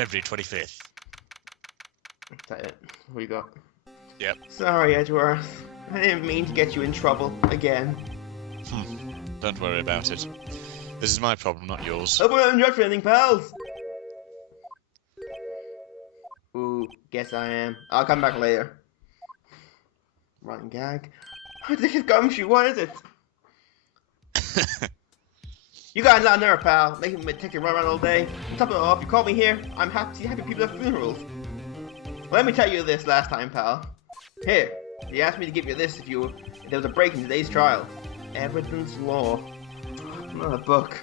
February 25th. Is that it? What you got? Yep. Sorry, Edgeworth. I didn't mean to get you in trouble again. Don't worry about it. This is my problem, not yours. Hope I haven't dropped anything, pals! Ooh, guess I am. I'll come back later. Running gag. This is gumshoe, what is it? You got a nerve, pal. Making me take a run around all day. On top of it off, you called me here. I'm happy to see happy people at funerals. Let me tell you this last time, pal. Here, you asked me to give you this if there was a break in today's trial. Evidence law. Not a book.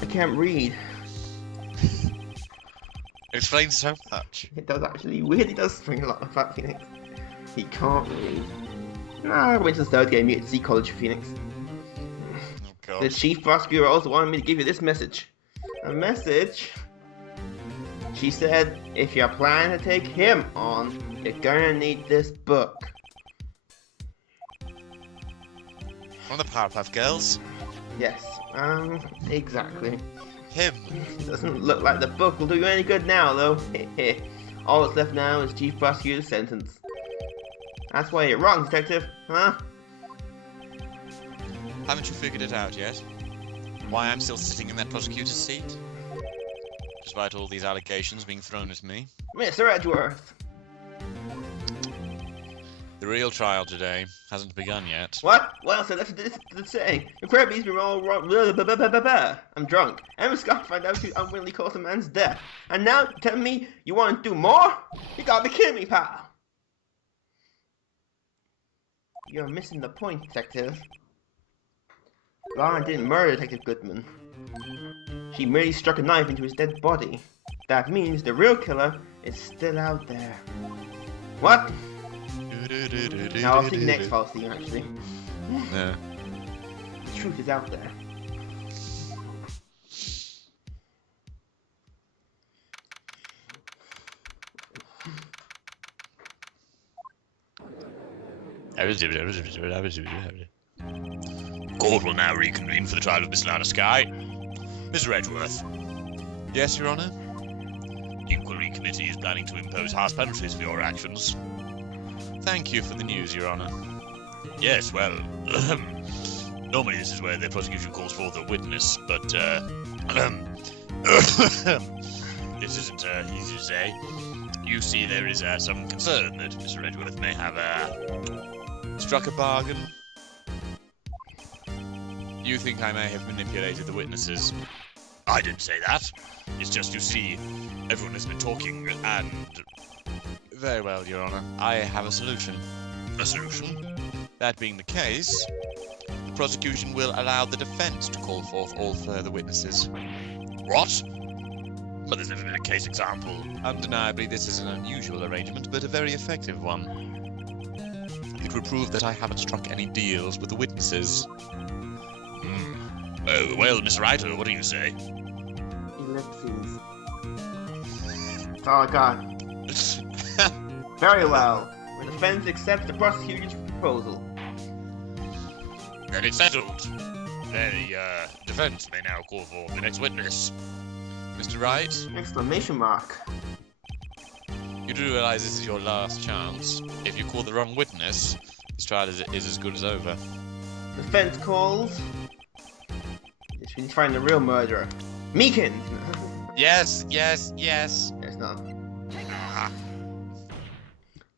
I can't read. It explains so much. It does actually. Weirdly does spring a lot of Fat Phoenix. He can't read. Nah, Winston's third game, you get to see College of Phoenix. Oh, God. The chief prosecutor also wanted me to give you this message. A message? She said, if you're planning to take him on, you're gonna need this book. From the Powerpuff Girls? Yes, exactly. Him. Doesn't look like the book will do you any good now, though. All that's left now is chief prosecutor's sentence. That's why you're wrong, detective, huh? Haven't you figured it out yet? Why I'm still sitting in that prosecutor's seat? Despite all these allegations being thrown at me. Mr. Edgeworth! The real trial today hasn't begun yet. What? Well, so that's the saying. The Krabby's been all wrong. I'm drunk. Emma Scott found out she unwittingly caused a man's death. And now tell me you want to do more? You gotta be kidding me, pal. You're missing the point, detective. Lauren didn't murder Detective Goodman. She merely struck a knife into his dead body. That means the real killer is still out there. What? Now I'll see the next file scene, actually. Yeah. The truth is out there. Court will now reconvene for the trial of Miss Lana Skye. Mr. Edgeworth. Yes, Your Honour? The Inquiry Committee is planning to impose harsh penalties for your actions. Thank you for the news, Your Honour. Yes, well, normally this is where the prosecution calls for the witness, but, this isn't, easy to say. You see, there is, some concern that Mr. Edgeworth may have, struck a bargain. You think I may have manipulated the witnesses? I didn't say that. It's just, you see, everyone has been talking, and... Very well, Your Honour. I have a solution. A solution? That being the case, the prosecution will allow the defence to call forth all further witnesses. What? But there's never been a case example. Undeniably, this is an unusual arrangement, but a very effective one. It will prove that I haven't struck any deals with the witnesses. Well, Miss Wright, what do you say? Ellipses. That's all I got. Very well. The defense accepts the prosecution's proposal. Then it's settled. The defense may now call for the next witness. Mr. Wright? Exclamation mark. You do realize this is your last chance. If you call the wrong witness, this trial is as good as over. Defense calls. We need to find the real murderer. Meekins! Yes. It's not.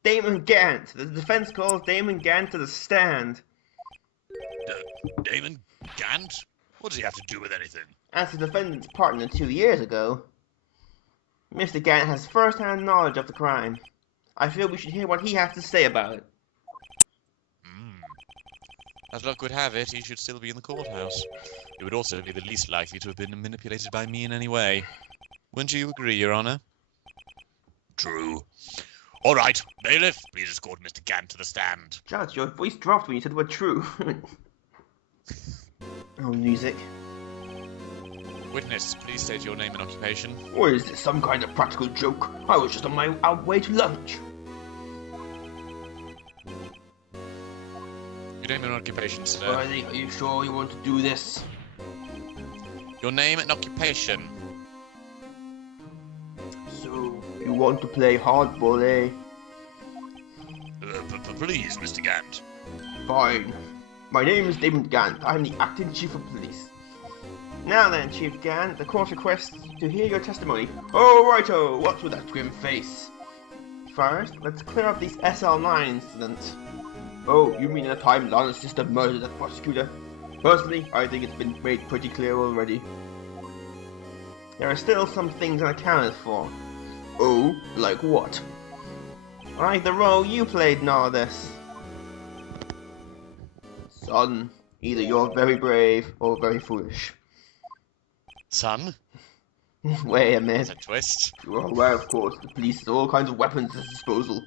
Damon Gant. The defense calls Damon Gant to the stand. Damon Gant? What does he have to do with anything? As the defendant's partner 2 years ago, Mr. Gant has first-hand knowledge of the crime. I feel we should hear what he has to say about it. As luck would have it, he should still be in the courthouse. He would also be the least likely to have been manipulated by me in any way. Wouldn't you agree, Your Honour? True. All right, bailiff, please escort Mr. Gant to the stand. Judge, your voice dropped when you said the word true. Oh, music. Witness, please state your name and occupation. Or is this some kind of practical joke? I was just on my way to lunch. Your name and occupation, sir. Are you sure you want to do this? Your name and occupation. You want to play hardball, eh? Please, Mr. Gant. Fine. My name is Damon Gant. I'm the acting chief of police. Now then, Chief Gant, the court requests to hear your testimony. Oh, righto! What's with that grim face? First, let's clear up this SL9 incident. Oh, you mean at the time Lana's sister murdered that prosecutor? Personally, I think it's been made pretty clear already. There are still some things unaccounted for. Oh, like what? Like the role you played in all this. Son, either you're very brave or very foolish. Son? Wait a minute. That's a twist. You are aware, of course, the police has all kinds of weapons at its disposal.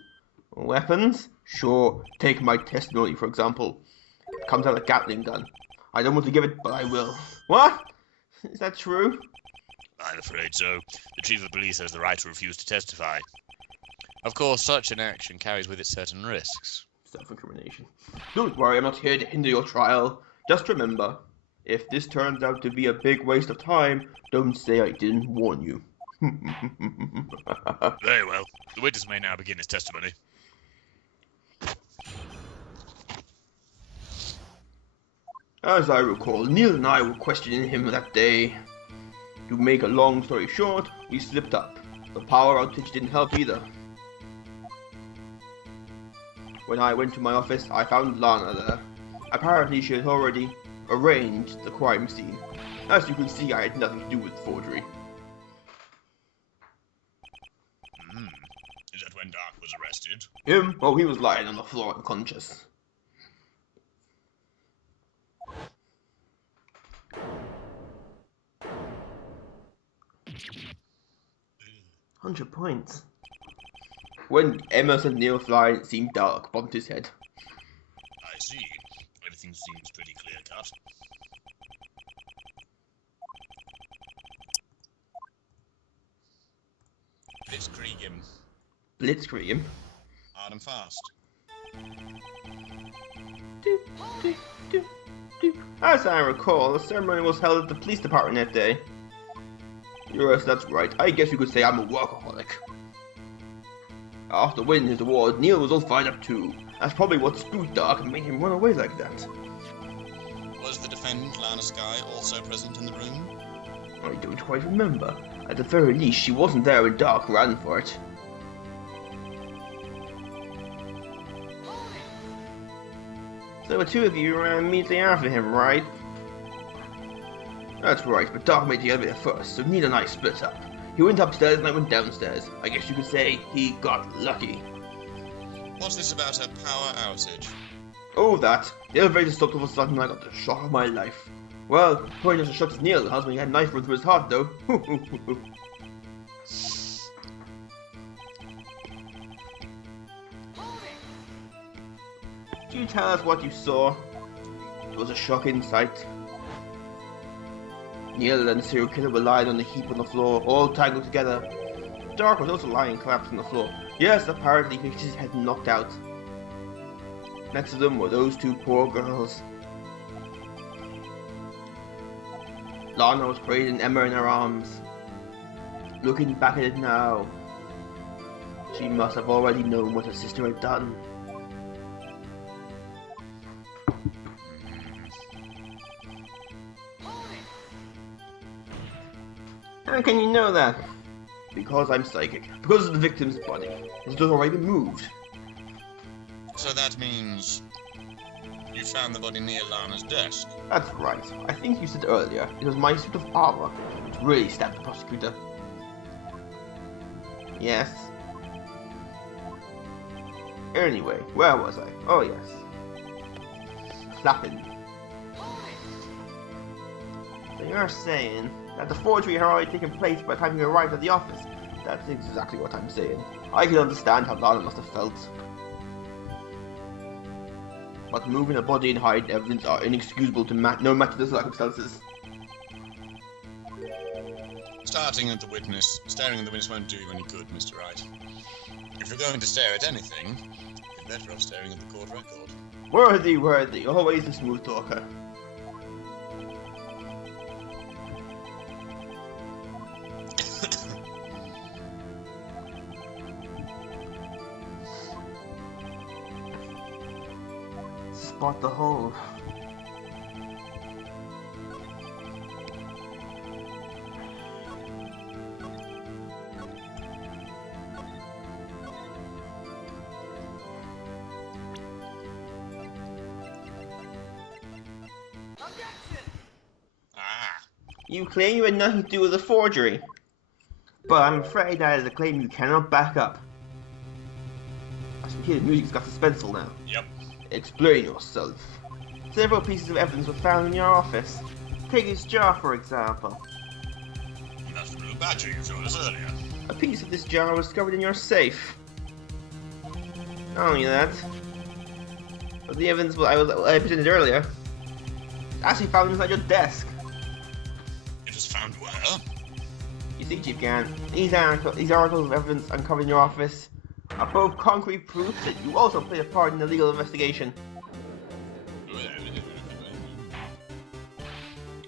Weapons? Sure. Take my testimony, for example. It comes out a Gatling gun. I don't want to give it, but I will. What? Is that true? I'm afraid so. The chief of police has the right to refuse to testify. Of course, such an action carries with it certain risks. Self-incrimination. Don't worry, I'm not here to hinder your trial. Just remember, if this turns out to be a big waste of time, don't say I didn't warn you. Very well. The witness may now begin his testimony. As I recall, Neil and I were questioning him that day. To make a long story short, we slipped up. The power outage didn't help either. When I went to my office, I found Lana there. Apparently she had already arranged the crime scene. As you can see, I had nothing to do with the forgery. Is that when Dark was arrested? Him? Oh, he was lying on the floor unconscious. $100 points. When Emma and Neil fly, it seemed Dark bumped his head. I see. Everything seems pretty clear-cut. Blitzkrieg him. Blitzkrieg him? Hard and fast. As I recall, the ceremony was held at the police department that day. Yes, that's right. I guess you could say I'm a workaholic. After winning his award, Neil was all fired up too. That's probably what spooked Dark and made him run away like that. Was the defendant, Lana Skye, also present in the room? I don't quite remember. At the very least, she wasn't there when Dark ran for it. There were two of you ran immediately after him, right? That's right, but Dark made the elevator first, so Neil and I split up. He went upstairs and I went downstairs. I guess you could say he got lucky. What's this about a power outage? Oh, that. The elevator stopped all of a sudden and I got the shock of my life. Well, probably not as shocked as Neil has when he had a knife run through his heart, though. Can you tell us what you saw? It was a shocking sight. Neil and the serial killer were lying on the heap on the floor, all tangled together. Dark was also lying collapsed on the floor. Yes, apparently he had his head knocked out. Next to them were those two poor girls. Lana was cradling Emma in her arms. Looking back at it now, she must have already known what her sister had done. How can you know that? Because I'm psychic. Because of the victim's body. It has already been moved. So that means you found the body near Lana's desk? That's right. I think you said earlier it was my suit of armor which really stabbed the prosecutor. Yes. Anyway, where was I? Oh yes. Flapping. So you're saying that the forgery had already taken place by the time you arrived at the office? That's exactly what I'm saying. I can understand how Lana must have felt. But moving a body and hiding evidence are inexcusable to no matter the circumstances. Staring at the witness won't do you any good, Mr. Wright. If you're going to stare at anything, you're better off staring at the court record. Worthy, always a smooth talker. spot the hole. You claim you had nothing to do with the forgery, but I'm afraid that is a claim you cannot back up. I can hear the music's got suspenseful now. Yep. Explain yourself. Several pieces of evidence were found in your office. Take this jar, for example. That's the blue badger you showed us earlier. A piece of this jar was discovered in your safe. Not only that, but the evidence I presented earlier actually found inside your desk. It was found where? You see, Chief Gann, these articles of evidence uncovered in your office are both concrete proof that you also played a part in the legal investigation.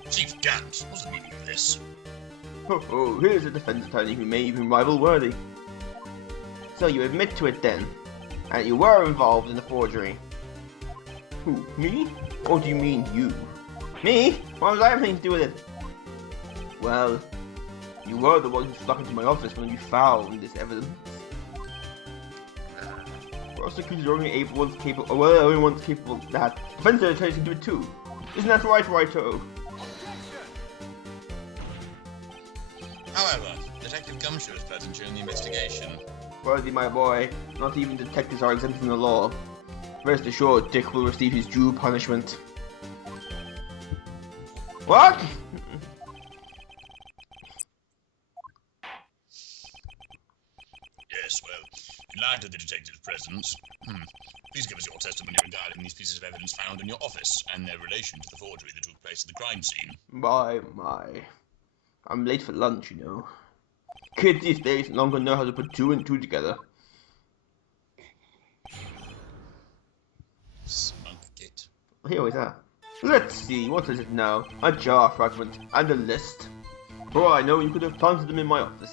Chief Gant, what's the meaning of this? Oh, here's a defense attorney who may even rival Worthy. So you admit to it then, and you were involved in the forgery. Who, me? Or do you mean you? Me? Why was I having to do with it? Well, you were the one who snuck into my office when you found this evidence. Prosecutors are only the only ones capable of that. Defense attorneys can do it too. Isn't that right, Wright-o? However, Detective Gumshoe is present during the investigation. Worthy, my boy, not even detectives are exempt from the law. Rest assured, Dick will receive his due punishment. What? Yes, well, in light of the detective's presence, please give us your testimony regarding these pieces of evidence found in your office and their relation to the forgery that took place at the crime scene. My. I'm late for lunch, you know. Kids these days no longer know how to put 2 and 2 together. Smug git. Here we are. Let's see, what is it now? A jar fragment and a list. For all I know, you could have planted them in my office.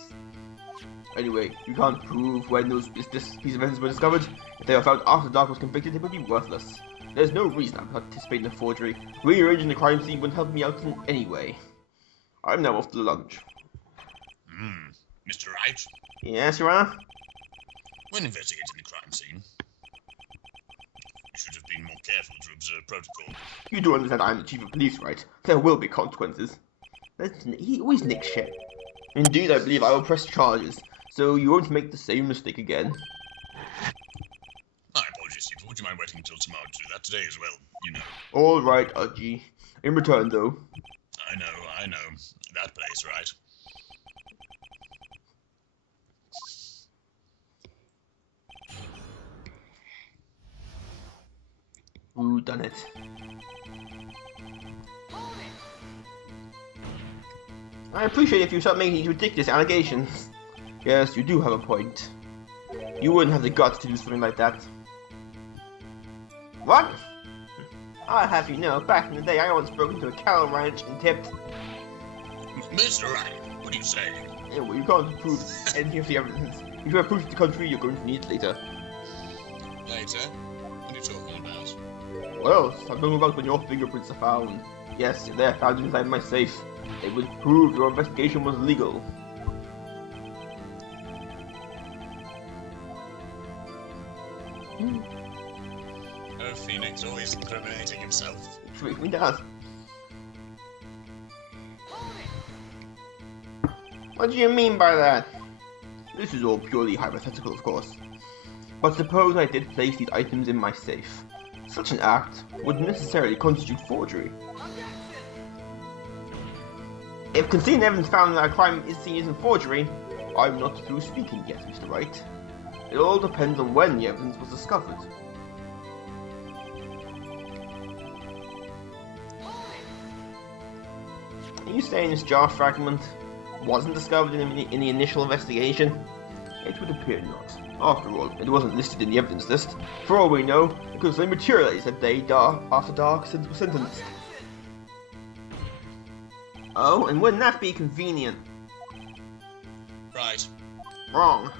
Anyway, you can't prove when this piece of evidence were discovered. If they are found after Dark was convicted, they would be worthless. There's no reason I'm participating in the forgery. Rearranging the crime scene wouldn't help me out in any way. I'm now off to lunch. Mr. Wright? Yes, Your Honor? When investigating the crime scene, you should have been more careful to observe protocol. You do understand I'm the Chief of Police, right? There will be consequences. He always nicks shit. Indeed, I believe I will press charges, so you won't make the same mistake again. My apologies, Chief. Would you mind waiting until tomorrow to do that? Today as well, you know. All right, Udgy. In return, though. I know. That place, right? Who done it? I appreciate if you stop making these ridiculous allegations. Yes, you do have a point. You wouldn't have the guts to do something like that. What? I'll have you know, back in the day I once broke into a cattle ranch and tipped. Mr. Wright, what are you saying? Yeah, well, you can't prove any of the evidence. If you have proof to the contrary, you're going to need it later. Later? What are you talking about? Well, I'm talking about when your fingerprints are found. Yes, they're found inside my safe. They would prove your investigation was legal. Oh, Phoenix, always incriminating himself. It freaked does. What do you mean by that? This is all purely hypothetical, of course. But suppose I did place these items in my safe. Such an act would necessarily constitute forgery. If concealing evidence found that a crime is seen as forgery, I'm not through speaking yet, Mr. Wright. It all depends on when the evidence was discovered. Are you saying this jar fragment wasn't discovered in the initial investigation? It would appear not. After all, it wasn't listed in the evidence list. For all we know, it could have materialized a day after Dark was sentenced. Oh, and wouldn't that be convenient? Right. Wrong.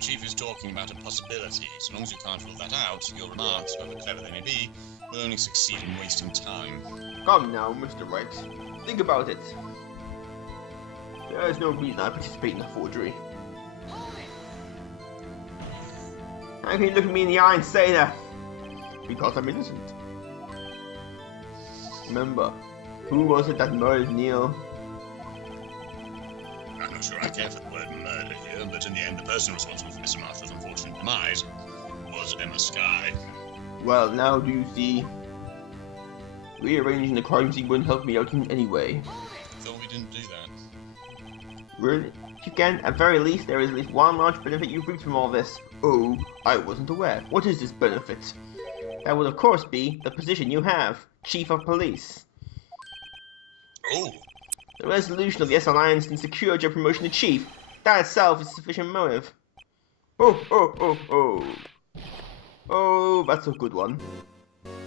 The Chief is talking about a possibility. So long as you can't rule that out, your remarks, however clever they may be, will only succeed in wasting time. Come now, Mr. Wright. Think about it. There is no reason I participate in a forgery. How can you look at me in the eye and say that? Because I'm innocent. Remember, who was it that murdered Neil? I'm not sure I care for the word murder here, but in the end, the person responsible for Mr. Marshall's unfortunate demise was Emma Skye. Well, now do you see? Rearranging the crime scene wouldn't help me out in any way. I thought we didn't do that. Really? You can, at very least, there is at least one large benefit you've reaped from all this. Oh, I wasn't aware. What is this benefit? That would of course be the position you have, Chief of Police. Oh! The resolution of the S Alliance and secured your promotion to Chief. That itself is sufficient motive. Oh, that's a good one.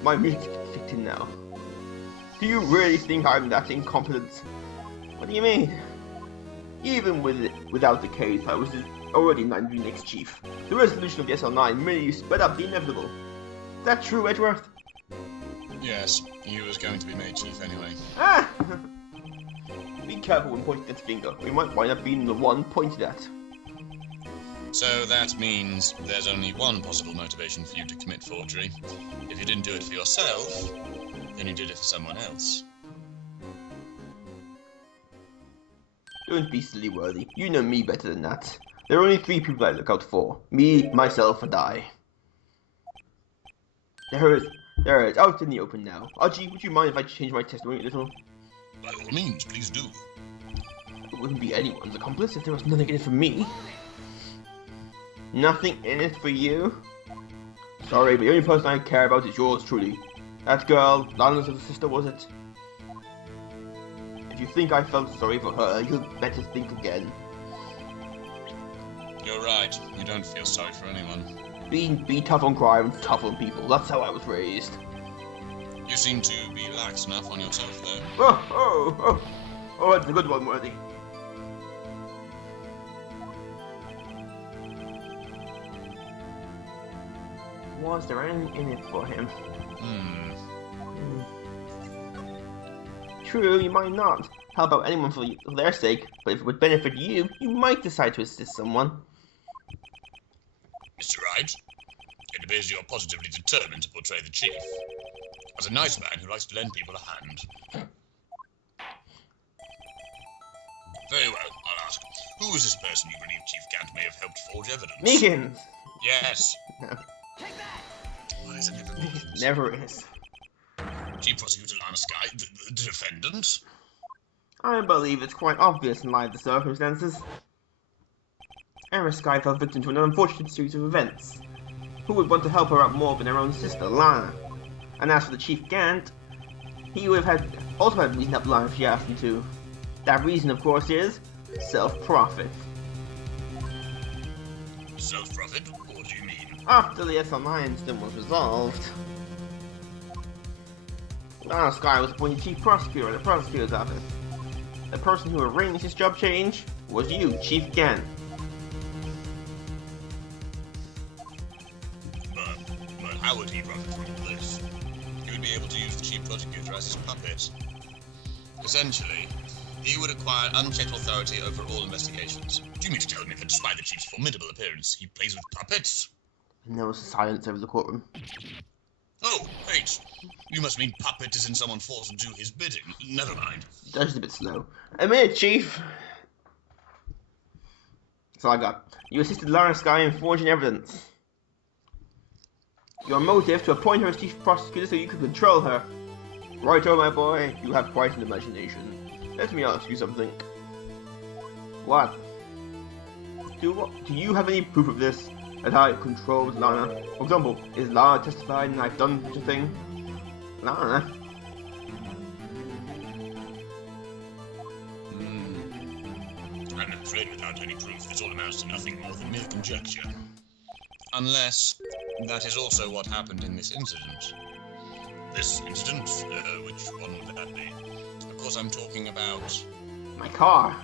My music's kicked in now. Do you really think I'm that incompetent? What do you mean? Even without the case, I was already named the next chief. The resolution of the SL9 merely sped up the inevitable. Is that true, Edgeworth? Yes, he was going to be made chief anyway. Ah! Be careful when pointing that finger. We might wind up being the one pointed at. So that means there's only one possible motivation for you to commit forgery. If you didn't do it for yourself, then you did it for someone else. Don't be silly, Worthy. You know me better than that. There are only 3 people I look out for. Me, myself, and I. There it is, out in the open now. Archie, would you mind if I change my testimony a little? By all means, please do. It wouldn't be anyone's accomplice if there was nothing in it for me. Nothing in it for you? Sorry, but the only person I care about is yours truly. That girl, Lana's little sister, was it? If you think I felt sorry for her, you'd better think again. You're right, you don't feel sorry for anyone. Be tough on crime, tough on people. That's how I was raised. You seem to be lax enough on yourself, though. Oh, that's a good one, Worthy. Was there anything in it for him? True, you might not help out anyone for their sake, but if it would benefit you, you might decide to assist someone. Mr. Wright, it appears you're positively determined to portray the chief as a nice man who likes to lend people a hand. Very well, I'll ask. Who is this person you believe Chief Gant may have helped forge evidence? Meekins! Yes. No. Take that! Why is it never Meekins? Never is. Chief Prosecutor Lana Skye, the defendant? I believe it's quite obvious in light of the circumstances. Emma Skye fell victim to an unfortunate series of events. Who would want to help her out more than her own sister, Lana? And as for the Chief Gant, he would have also had reason to help Lana if she asked him to. That reason, of course, is self-profit. Self-profit? What do you mean? After the SL9 incident was resolved, Lana Skye was appointed Chief Prosecutor at the Prosecutor's Office. The person who arranged this job change was you, Chief Gant. But how would he profit from all this? He would be able to use the Chief Prosecutor as his puppet. Essentially, he would acquire unchecked authority over all investigations. Do you mean to tell me that despite the Chief's formidable appearance, he plays with puppets? And there was silence over the courtroom. Oh, wait. You must mean puppet as in someone forced to do his bidding. Never mind. Just a bit slow. A minute, Chief! That's all I got. You assisted Lana Skye in forging evidence. Your motive to appoint her as Chief Prosecutor so you could control her. Righto, my boy, you have quite an imagination. Let me ask you something. What? Do you have any proof of this? That I controlled Lana? For example, is Lana testified and I've done such a thing? Lana? I'm afraid without any proof, this all amounts to nothing more than mere conjecture. Unless that is also what happened in this incident. This incident? Which one would that be? Of course, I'm talking about My car.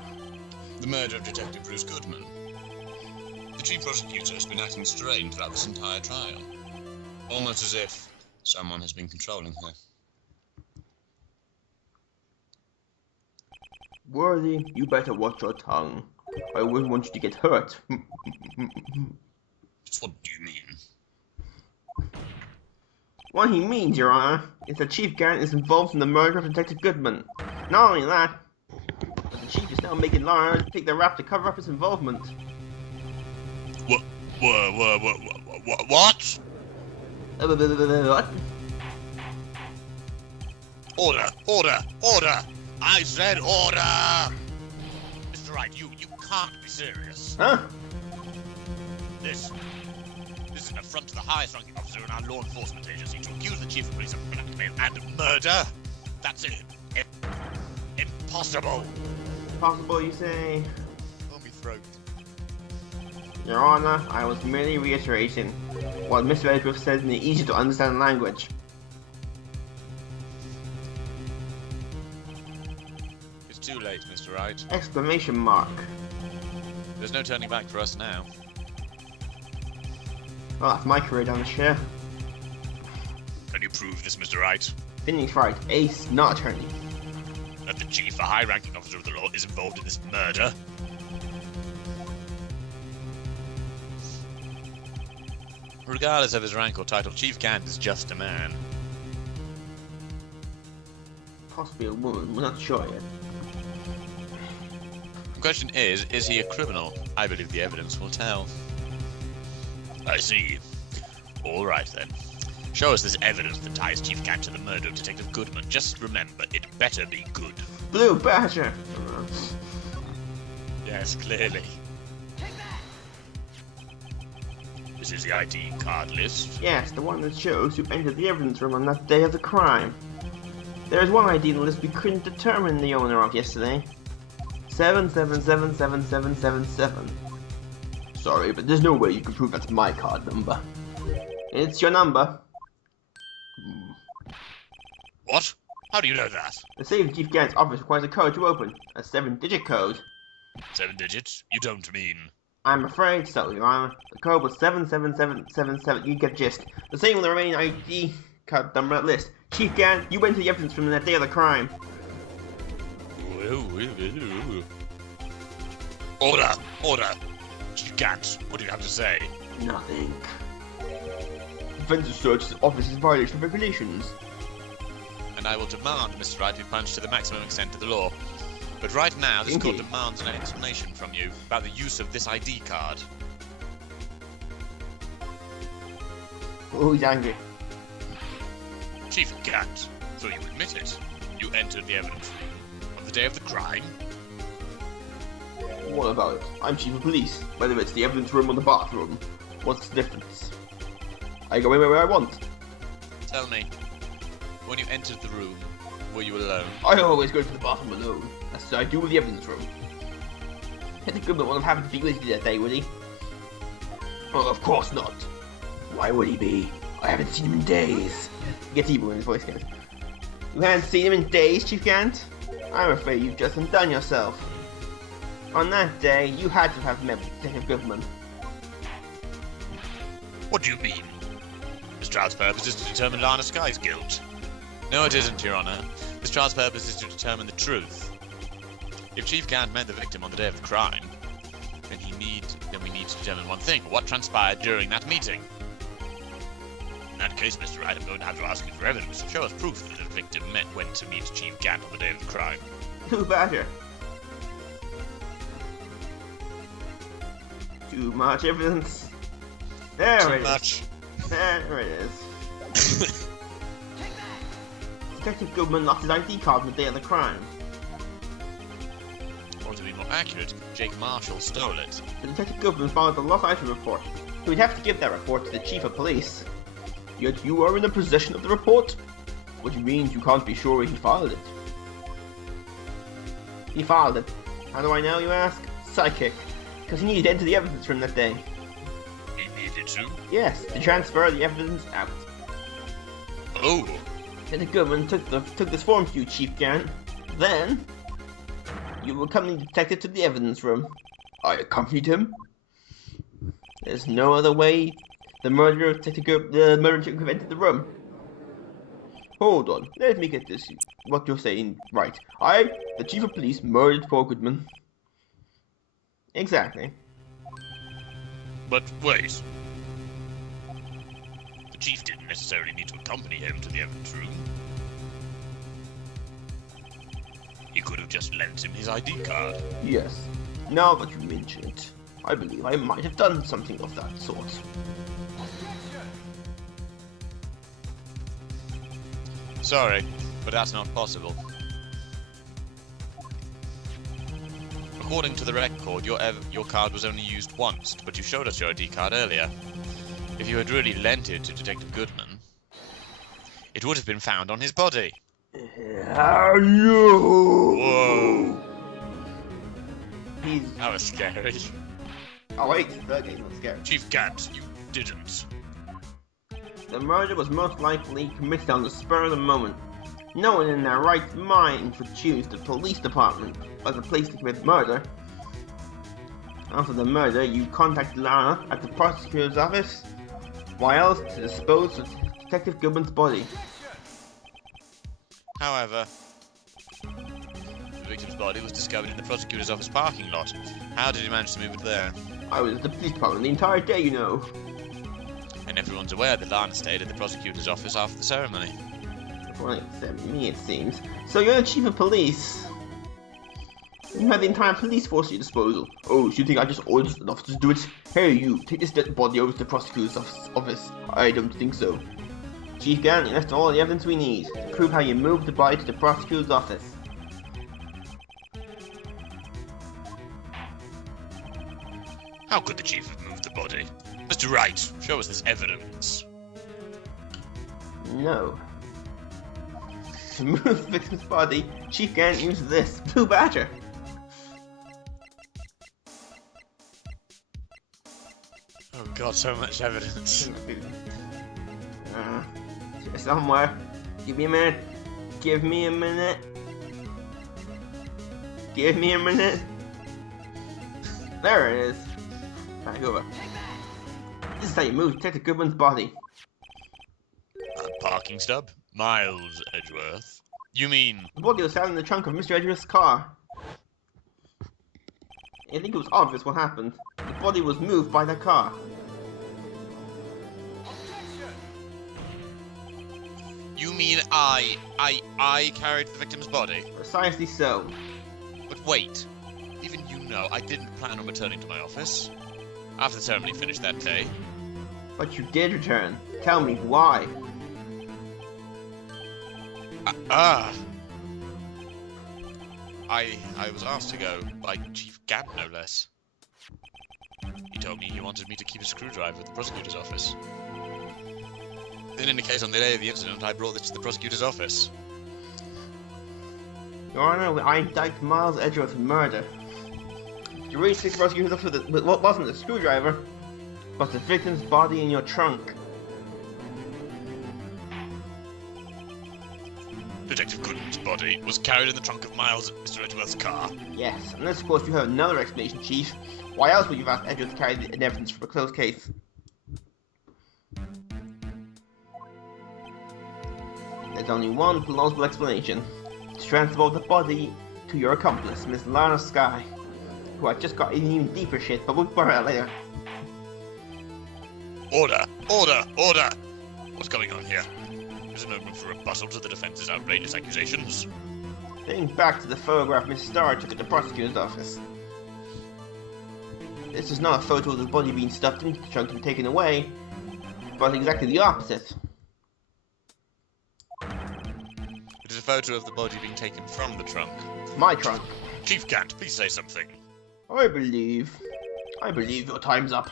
the murder of Detective Bruce Goodman. The chief prosecutor has been acting strange throughout this entire trial. Almost as if someone has been controlling her. Worthy, you better watch your tongue. I wouldn't want you to get hurt. Just what do you mean? What he means, Your Honor, is that Chief Gant is involved in the murder of Detective Goodman. Not only that, but the Chief is now making law and order take the rap to cover up his involvement. What? What? What? Order! I said order! Mr. Wright, you can't be serious. Huh? This is an affront to the highest ranking officer in our law enforcement agency to accuse the chief of police of blackmail and murder. That's it. Impossible. Possible, you say? On me throat. Your Honor, I was merely reiterating what Mr. Edgeworth said in the easy-to-understand language. It's too late, Mr. Wright. Exclamation mark. There's no turning back for us now. Well, that's my career down the chair. Can you prove this, Mr. Wright? Phoenix Wright, ace, not attorney. That the chief, a high-ranking officer of the law, is involved in this murder? Regardless of his rank or title, Chief Gant is just a man. Possibly a woman, we're not sure yet. The question is he a criminal? I believe the evidence will tell. I see. All right, then. Show us this evidence that ties Chief Gant to the murder of Detective Goodman. Just remember, it better be good. Blue Badger! Yes, clearly. This is the ID card list. Yes, the one that shows who entered the evidence room on that day of the crime. There is one ID in the list we couldn't determine the owner of yesterday. 77777777. Sorry, but there's no way you can prove that's my card number. It's your number. What? How do you know that? The safe in Chief Gant's office requires a code to open. A 7-digit code. 7 digits? You don't mean... I'm afraid so, Your Honor. The code was 77777. You get gist. The same with the remaining ID card number list. Chief Gant, you went to the evidence room on that day of the crime. Order! Order! Chief Gant, what do you have to say? Nothing. Offensive search the office is a violation of regulations. And I will demand Mr. Wright be punished to the maximum extent of the law. But right now, this court demands an explanation from you about the use of this ID card. Oh, he's angry. Chief Gant, so you admit it. You entered the evidence room on the day of the crime? What about it? I'm chief of police. Whether it's the evidence room or the bathroom, what's the difference? I go anywhere I want. Tell me, when you entered the room, were you alone? I always go to the bathroom alone. That's what I do with the evidence room. Detective Goodman wouldn't have happened to be with you that day, would he? Oh, of course not. Why would he be? I haven't seen him in days. He gets evil when his voice gets. You haven't seen him in days, Chief Gant? I'm afraid you've just undone yourself. On that day, you had to have met with Detective Goodman. What do you mean? This trial's purpose is to determine Lana Sky's guilt. No, it isn't, Your Honor. This trial's purpose is to determine the truth. If Chief Gant met the victim on the day of the crime, then we need to determine one thing: what transpired during that meeting. In that case, Mr. Wright, I'm going to have to ask you for evidence. Show us proof that the victim went to meet Chief Gant on the day of the crime. Too badger. Too much evidence. There it is. There it is. Detective Goodman lost his ID card on the day of the crime. Or to be more accurate, Jake Marshall stole it. The Detective Goodman filed a lost item report. He would have to give that report to the Chief of Police. Yet you are in the possession of the report? Which means you can't be sure where he filed it. He filed it. How do I know, you ask? Psychic. Because he needed to enter the evidence room that day. He needed to? Yes, to transfer the evidence out. Oh! Detective Goodman took this form to you, Chief Gant. Then, you accompanied the detective to the evidence room. I accompanied him. There's no other way the murderer took entered the room. Hold on, let me get this. What you're saying right. I, the chief of police, murdered Paul Goodman. Exactly. But wait. The chief didn't necessarily need to accompany him to the evidence room. He could have just lent him his ID card. Yes. Now that you mention it, I believe I might have done something of that sort. Sorry, but that's not possible. According to the record, your card was only used once, but you showed us your ID card earlier. If you had really lent it to Detective Goodman, it would have been found on his body. How you? Whoa! He's. That was scary. Oh wait, third game was scary. Chief Gant, you didn't. The murder was most likely committed on the spur of the moment. No one in their right mind would choose the police department as a place to commit murder. After the murder, you contacted Lana at the prosecutor's office. Why else to dispose of Detective Goodman's body? However, the victim's body was discovered in the prosecutor's office parking lot. How did you manage to move it there? I was at the police department the entire day, you know. And everyone's aware that Lana stayed at the prosecutor's office after the ceremony. Well, except me, it seems. So you're the chief of police. You have the entire police force at your disposal. Oh, so you think I just ordered an officer to do it? Hey, you, take this dead body over to the prosecutor's office. I don't think so. Chief Gant, you left all the evidence we need to prove how you moved the body to the prosecutor's office. How could the chief have moved the body? Mr. Wright, show us this evidence. No. To move the victim's body, Chief Gant used this blue badger. Oh god, so much evidence. Somewhere. Give me a minute. Give me a minute. Give me a minute. There it is. Alright, go over. This is how you move Detective Goodman's body. A parking stub? Miles Edgeworth? You mean... The body was found in the trunk of Mr. Edgeworth's car. I think it was obvious what happened. The body was moved by the car. You mean I carried the victim's body? Precisely so. But wait, even you know I didn't plan on returning to my office after the ceremony finished that day. But you did return. Tell me why. I was asked to go by Chief Gant, no less. He told me he wanted me to keep a screwdriver at the prosecutor's office. In any case, on the day of the incident, I brought this to the prosecutor's office. Your Honor, I indict Miles Edgeworth for murder. You really take the prosecutor's office with what wasn't a screwdriver, but the victim's body in your trunk. Detective Goodman's body was carried in the trunk of Miles' Mr. Edgeworth's car. Yes, unless of course you have another explanation, Chief. Why else would you have asked Edgeworth to carry the evidence for a closed case? There's only one plausible explanation. To transport the body to your accomplice, Miss Lana Skye, who I just got in even deeper shit, but we'll worry about later. Order! Order! Order! What's going on here? Is there no room for rebuttal to the defense's outrageous accusations? Think back to the photograph Miss Starr took at the prosecutor's office. This is not a photo of the body being stuffed into the trunk and taken away, but exactly the opposite. It is a photo of the body being taken from the trunk. My trunk. Chief Gant, please say something. I believe your time's up.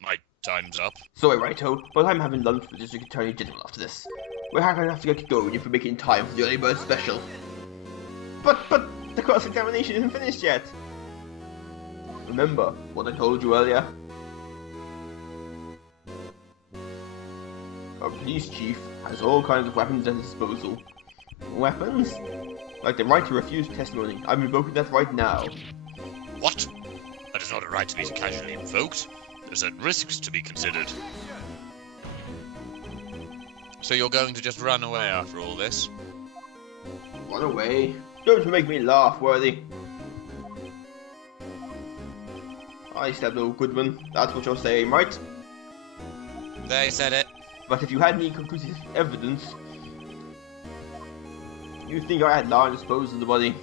My time's up. Sorry, Righto, but I'm having lunch with the District Attorney General after this. We're gonna have to get going if we're making time for the early bird special. But the cross-examination isn't finished yet. Remember what I told you earlier? Our police chief has all kinds of weapons at his disposal. Weapons? Like the right to refuse testimony. I'm invoking that right now. What? That is not a right to be casually invoked. There are certain risks to be considered. So you're going to just run away after all this? Run away? Don't make me laugh, Worthy. I stabbed old Goodman. That's what you're saying, right? They said it. But if you had any conclusive evidence, you think I had law to dispose of the body?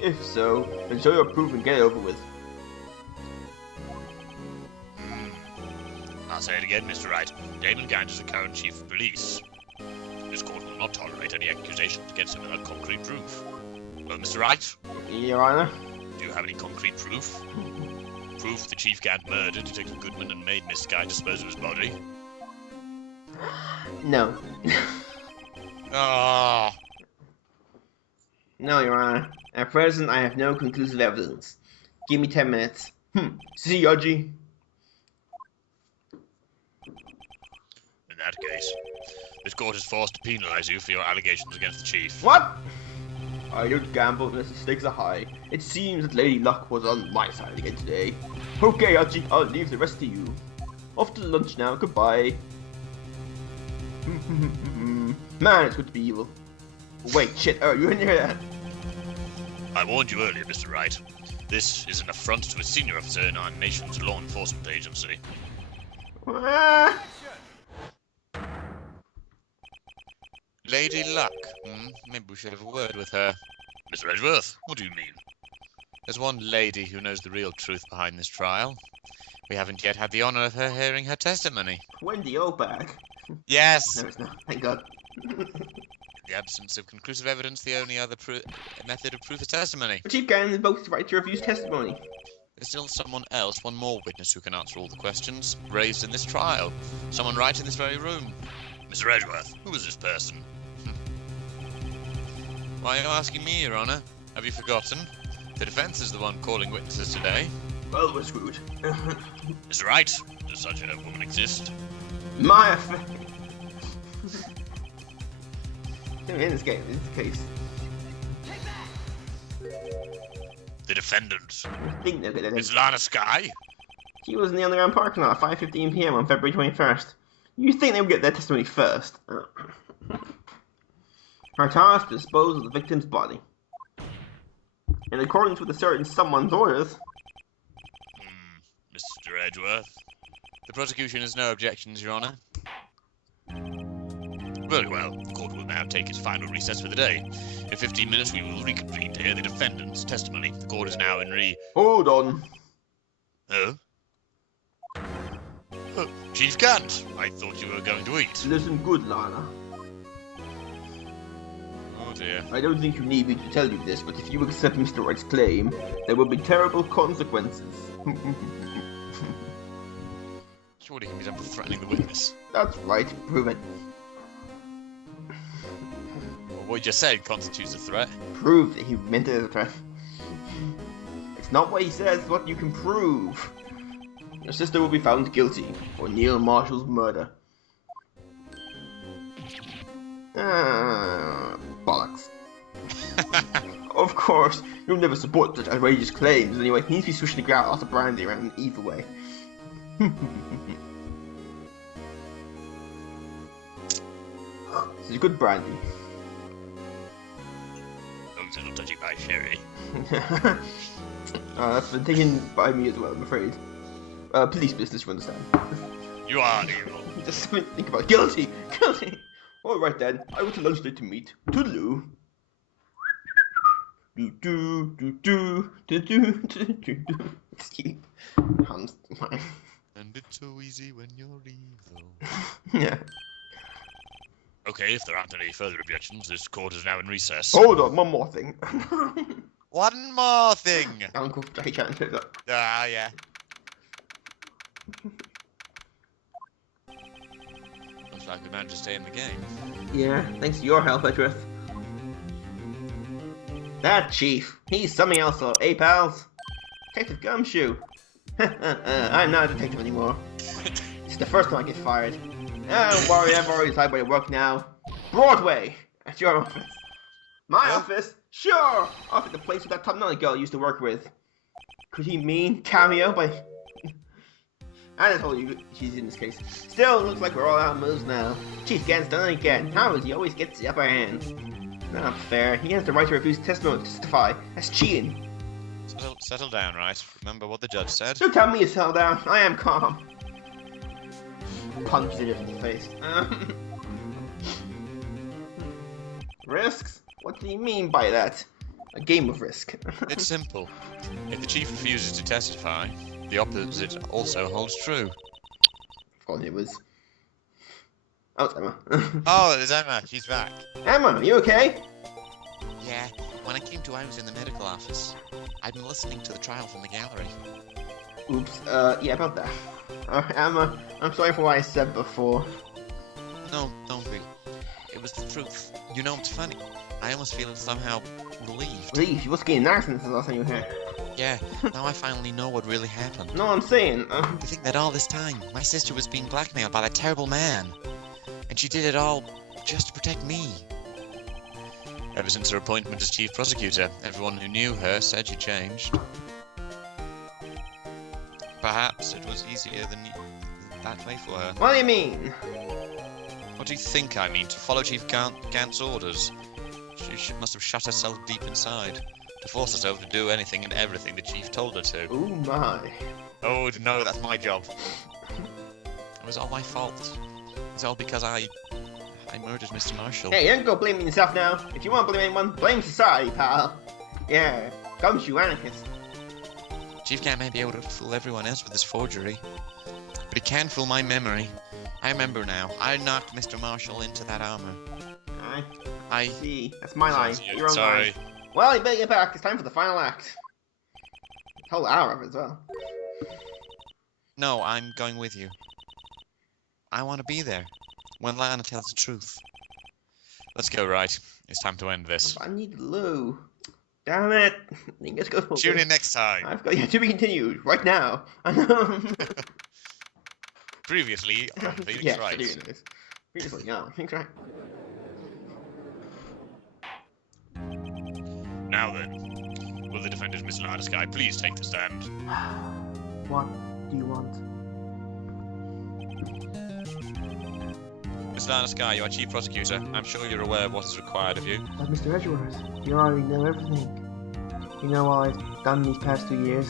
If so, then show your proof and get it over with. I'll say it again, Mr. Wright. Damon Gant is the current chief of police. This court will not tolerate any accusations against him without concrete proof. Well, Mr. Wright? Your Honor? Do you have any concrete proof? Proof the Chief Gant murdered Detective Goodman and made Miss Guy dispose of his body? No. Ah. No, Your Honor. At present, I have no conclusive evidence. Give me 10 minutes. See, Yodji? In that case, this court is forced to penalize you for your allegations against the Chief. What? I don't gamble unless the stakes are high. It seems that Lady Luck was on my side again today. Okay, Yodji, I'll leave the rest to you. Off to lunch now, goodbye. Man, it's good to be evil. Wait, shit, oh, you didn't hear that? I warned you earlier, Mr. Wright. This is an affront to a senior officer in our nation's law enforcement agency. Lady Luck. Maybe we should have a word with her. Mr. Edgeworth, what do you mean? There's one lady who knows the real truth behind this trial. We haven't yet had the honor of her hearing her testimony. Wendy Obag. Yes! No, it's not. Thank God. In the absence of conclusive evidence, the only other method of proof is testimony. The Chief Gant invokes the right to refuse testimony. There's still someone else, one more witness who can answer all the questions raised in this trial. Someone right in this very room. Mr. Edgeworth, who is this person? Why are you asking me, Your Honor? Have you forgotten? The defense is the one calling witnesses today. Well, we're screwed. Mr. Wright, does such a woman exist? My affair. In this case. The defendant. I think they'll get it. Is Lana Sky? She was in the underground parking lot at 5:15 PM on February 21st. You think they would get their testimony first? Her task to dispose of the victim's body. In accordance with a certain someone's orders. Mr. Edgeworth. The prosecution has no objections, Your Honor. Very well. The court will now take its final recess for the day. In 15 minutes we will reconvene to hear the defendant's testimony. The court is now in Hold on. Oh? Oh, Chief Gant, I thought you were going to eat. Listen good, Lana. Oh dear. I don't think you need me to tell you this, but if you accept Mr. Wright's claim, there will be terrible consequences. Surely he can be done for threatening the witness. That's right, prove it. Well, what you just said constitutes a threat. Prove that he meant it as a threat. It's not what he says, it's what you can prove. Your sister will be found guilty for Neil Marshall's murder. Bollocks. Of course, you'll never support such outrageous claims anyway. He needs to be swishing the glass of brandy around in an evil way. This is good brandy. Those are not touching my sherry. That's been taken by me as well, I'm afraid. Police business, you understand. You are evil. Just think about it. Guilty! Guilty! Alright then, I went to lunch late to meet. Toodaloo. Do do do do do do do do do. Excuse me. And it's so easy when you're evil. Yeah. Okay, if there aren't any further objections, this court is now in recess. Hold on, one more thing. One more thing! Uncle Jackie can't do that. Ah, yeah. Looks like we managed to stay in the game. Yeah, thanks to your help, Edgeworth. That chief, he's something else, though, eh, pals? Detective Gumshoe. I'm not a detective anymore. It's the first time I get fired. Don't worry, I've already decided where to work now. Broadway! At your office. My office? Sure! I'll take the place with that top notch girl I used to work with. Could he mean cameo by... I told you she's in this case. Still, looks like we're all out of moves now. Chief Gant's done it again. How is he always gets the upper hand? Not fair. He has the right to refuse testimony to testify. That's cheating. Settle down, right? Remember what the judge said? Don't tell me to settle down. I am calm. Punch it in the face. Risks? What do you mean by that? A game of risk. It's simple. If the chief refuses to testify, the opposite also holds true. Of course it was. Oh, it's Emma. Oh, there's Emma. She's back. Emma, are you okay? Yeah, when I came to, I was in the medical office. I'd been listening to the trial from the gallery. Oops, yeah, about that. Emma, I'm sorry for what I said before. No, don't be. It was the truth. You know, it's funny. I almost feel somehow relieved. Relieved? You must get an accident since the last time you were here. Yeah, now I finally know what really happened. No, I'm saying, To think that all this time, my sister was being blackmailed by that terrible man. And she did it all just to protect me. Ever since her appointment as chief prosecutor, everyone who knew her said she changed. Perhaps it was easier than that way for her. What do you mean? What do you think I mean? To follow Chief Gant's orders? She must have shut herself deep inside to force herself to do anything and everything the chief told her to. Oh my. Oh no, that's my job. It was all my fault. It's all because I murdered Mr. Marshall. Hey, you don't go blaming yourself now. If you want to blame anyone, blame society, pal. Yeah, comes you anarchist. Chief Gant may be able to fool everyone else with his forgery, but he can't fool my memory. I remember now. I knocked Mr. Marshall into that armor. I see. That's my line. Your own sorry. line. Well, you better get back. It's time for the final act. Whole hour of it as well. No, I'm going with you. I want to be there when Lana tells the truth. Let's go, Wright. It's time to end this. I need Lou. Damn it. Let's go. Tune in next time. I've got to be continued right now. Previously on Phoenix yes, Wright. Previously, yeah, Phoenix Wright. Now then, will the defendant, Miss Lana Sky, please take the stand? What do you want? Miss Lana Sky, you are chief prosecutor. I'm sure you're aware of what is required of you. But Mr. Edgeworth, you already know everything. You know what I've done these past 2 years.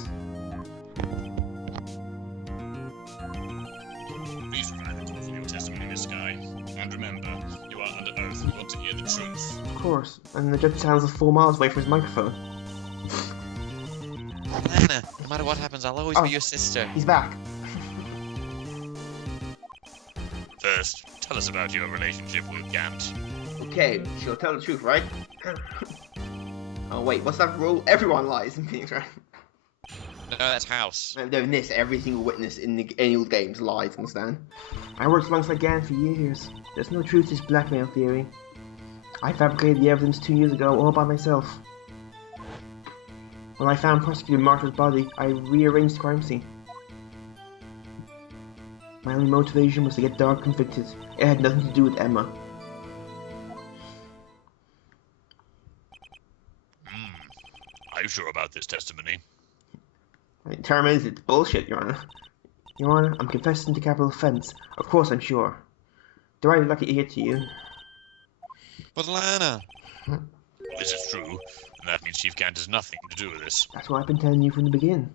Please provide the proof of your testimony, Miss Sky. And remember, you are under oath and want to hear the truth. Of course, and the judge sounds 4 miles away from his microphone. Lana, no matter what happens, I'll always be your sister. He's back. First, tell us about your relationship with Gant. Okay, she'll tell the truth, right? Oh wait, what's that rule? Everyone lies in Phoenix, right? No, that's House. No, in this, every single witness in the annual games lies, understand? I worked alongside Gant for years. There's no truth to his blackmail theory. I fabricated the evidence 2 years ago all by myself. When I found Prosecutor Marshall's body, I rearranged the crime scene. My only motivation was to get Dog convicted. It had nothing to do with Emma. Are you sure about this testimony? The term is, it's bullshit, Your Honor. Your Honor, I'm confessing to capital offense. Of course I'm sure. Do I look like an idiot to you? But Lana! This is true, and that means Chief Gant has nothing to do with this. That's what I've been telling you from the beginning.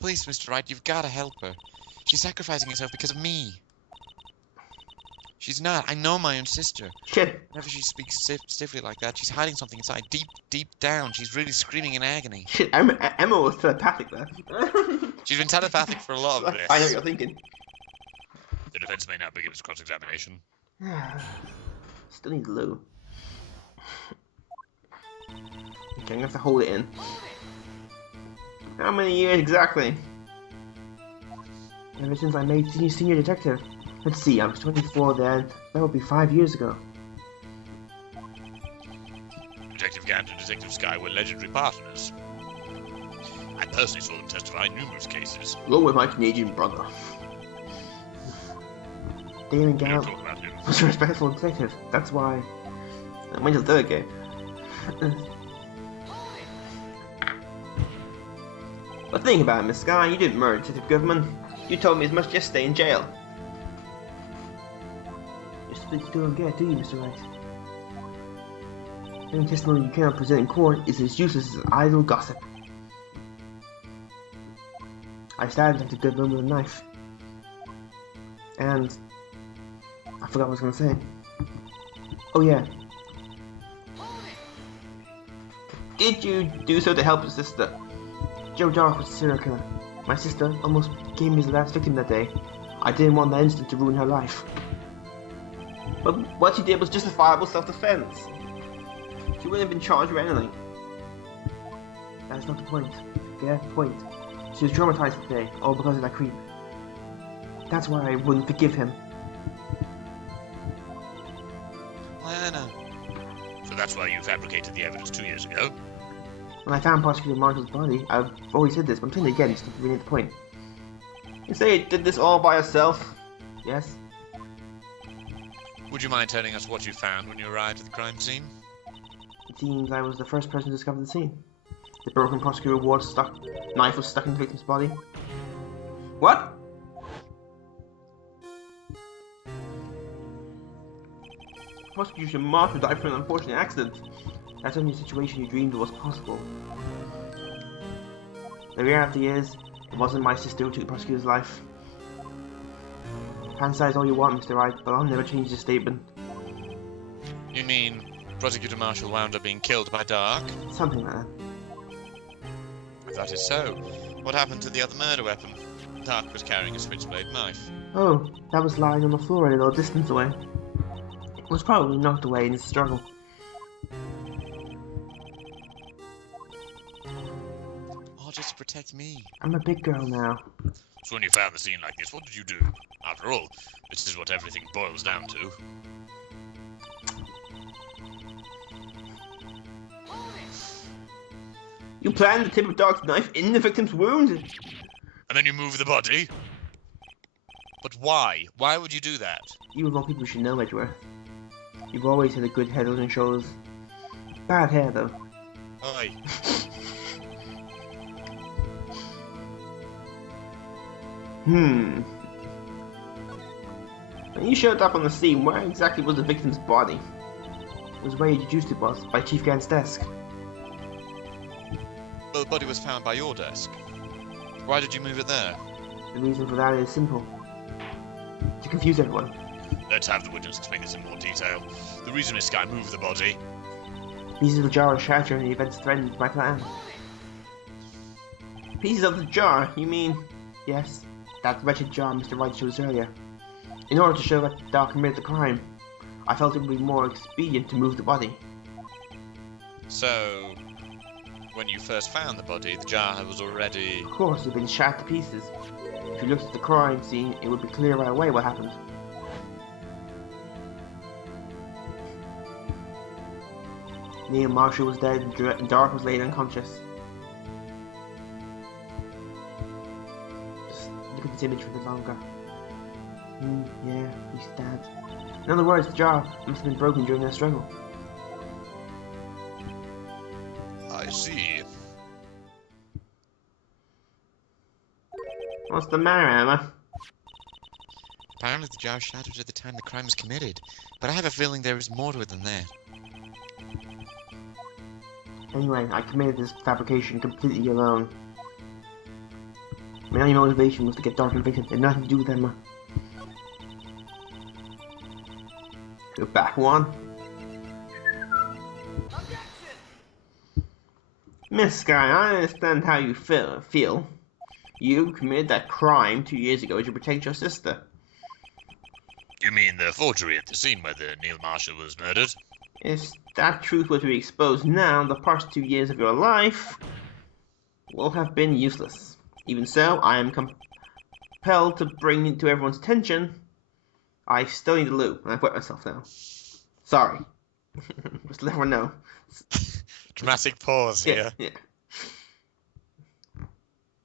Please, Mr. Wright, you've got to help her. She's sacrificing herself because of me. She's not. I know my own sister. Shit. Whenever she speaks stiffly like that, she's hiding something inside. Deep down, she's really screaming in agony. Shit, Emma was telepathic there. She's been telepathic for a lot of this. I know what you're thinking. The defense may now begin its cross-examination. Still need Lou. Okay, I'm gonna have to hold it in. How many years exactly? Ever since I made senior detective. Let's see, I was 24 then. That would be 5 years ago. Detective Gant and Detective Sky were legendary partners. I personally saw them testify in numerous cases. Along with my Canadian brother. Damon Gant Talk about him. was a respectful detective. That's why I went to the third game. But think about it, Miss Sky, you didn't murder Detective Goodman. You told me as much yesterday in jail. Just what you don't get, do you, Mr. Wright? Any testimony you cannot present in court is as useless as idle gossip. I stabbed Detective Goodman with a knife. And I forgot what I was going to say. Oh yeah. Did you do so to help your sister? Joe Dark was a serial killer. My sister almost became his last victim that day. I didn't want that incident to ruin her life. But what she did was justifiable self-defense. She wouldn't have been charged with anything. That's not the point. Get the point. She was traumatized today, all because of that creep. That's why I wouldn't forgive him. Lana. So that's why you fabricated the evidence 2 years ago? When I found Prosecutor Marshall's body, I've always said this, but I'm telling you again, just to bring it to the point. You say you did this all by yourself? Yes. Would you mind telling us what you found when you arrived at the crime scene? It seems I was the first person to discover the scene. The broken prosecutor ward knife was stuck in the victim's body. What? Prosecutor Marshall died from an unfortunate accident. That's only a situation you dreamed was possible. The reality is, it wasn't my sister who took the prosecutor's life. Fantasize all you want, Mr. Wright, but I'll never change this statement. You mean Prosecutor Marshall wound up being killed by Dark? Something like that. If that is so, what happened to the other murder weapon? Dark was carrying a switchblade knife. Oh, that was lying on the floor a little distance away. It was probably knocked away in the struggle. All just to protect me. I'm a big girl now. So when you found the scene like this, what did you do? After all, this is what everything boils down to. You planted the tip of Dark's knife in the victim's wound? And then you move the body? But why? Why would you do that? You of all people should know, Edgeworth. You've always had a good head on your shoulders. Bad hair, though. Oi. When you showed up on the scene, where exactly was the victim's body? It was where you deduced it was, by Chief Gant's desk. Well, the body was found by your desk. Why did you move it there? The reason for that is simple. To confuse everyone. Let's have the witness explain this in more detail. The reason this guy moved the body. Pieces of the jar are shattered and the events threatened my plan. Pieces of the jar? You mean... Yes, that wretched jar Mr. Wright showed us earlier. In order to show that Dark committed the crime, I felt it would be more expedient to move the body. So, when you first found the body, the jar was already... Of course, it had been shattered to pieces. If you looked at the crime scene, it would be clear right away what happened. Neil Marshall was dead and Dark was laid unconscious. Just look at this image for a bit longer. Yeah, he's dead. In other words, the jar must have been broken during their struggle. I see. What's the matter, Emma? Apparently the jar shattered at the time the crime was committed, but I have a feeling there is more to it than that. Anyway, I committed this fabrication completely alone. My only motivation was to get Dark convicted. It had nothing to do with Emma. Go back one. Miss Sky, I understand how you feel. You committed that crime 2 years ago to protect your sister. You mean the forgery at the scene where the Neil Marshall was murdered? If that truth were to be exposed now, the past 2 years of your life will have been useless. Even so, I am compelled to bring it to everyone's attention. I still need the loo, and I've wet myself now. Sorry. Just let everyone know. Dramatic pause here. Yeah.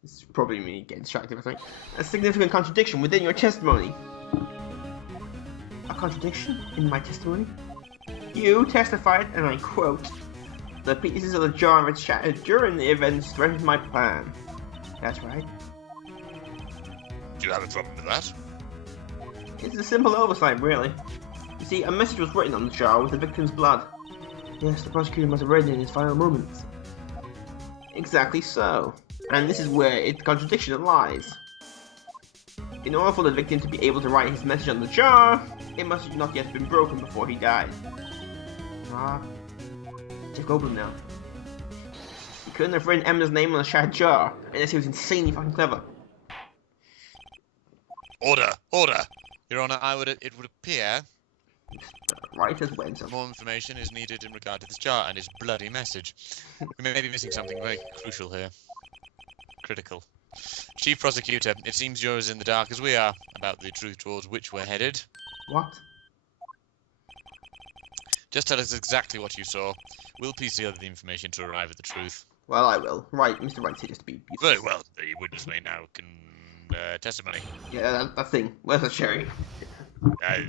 This is probably me getting distracted, I think. A significant contradiction within your testimony. A contradiction in my testimony? You testified, and I quote, "The pieces of the jar had shattered during the events threatened my plan." That's right. Do you have a problem with that? It's a simple oversight, really. You see, a message was written on the jar with the victim's blood. Yes, the prosecutor must have read it in his final moments. Exactly so. And this is where its contradiction lies. In order for the victim to be able to write his message on the jar, it must have not yet been broken before he died. Ah, Jeff Goldblum now. He couldn't have written Emma's name on a shattered jar, unless he was insanely fucking clever. Order! Order! Your Honor, it would appear Wright has went some. more information is needed in regard to this jar and his bloody message. We may be missing something very crucial here. Critical. Chief Prosecutor, it seems you're as in the dark as we are about the truth towards which we're headed. What? Just tell us exactly what you saw. We'll piece together the information to arrive at the truth. Well, I will. Right, Mr. Wright said just to be beautiful. Very well. The witness may now can testimony. Yeah, that thing. Where's the sherry? I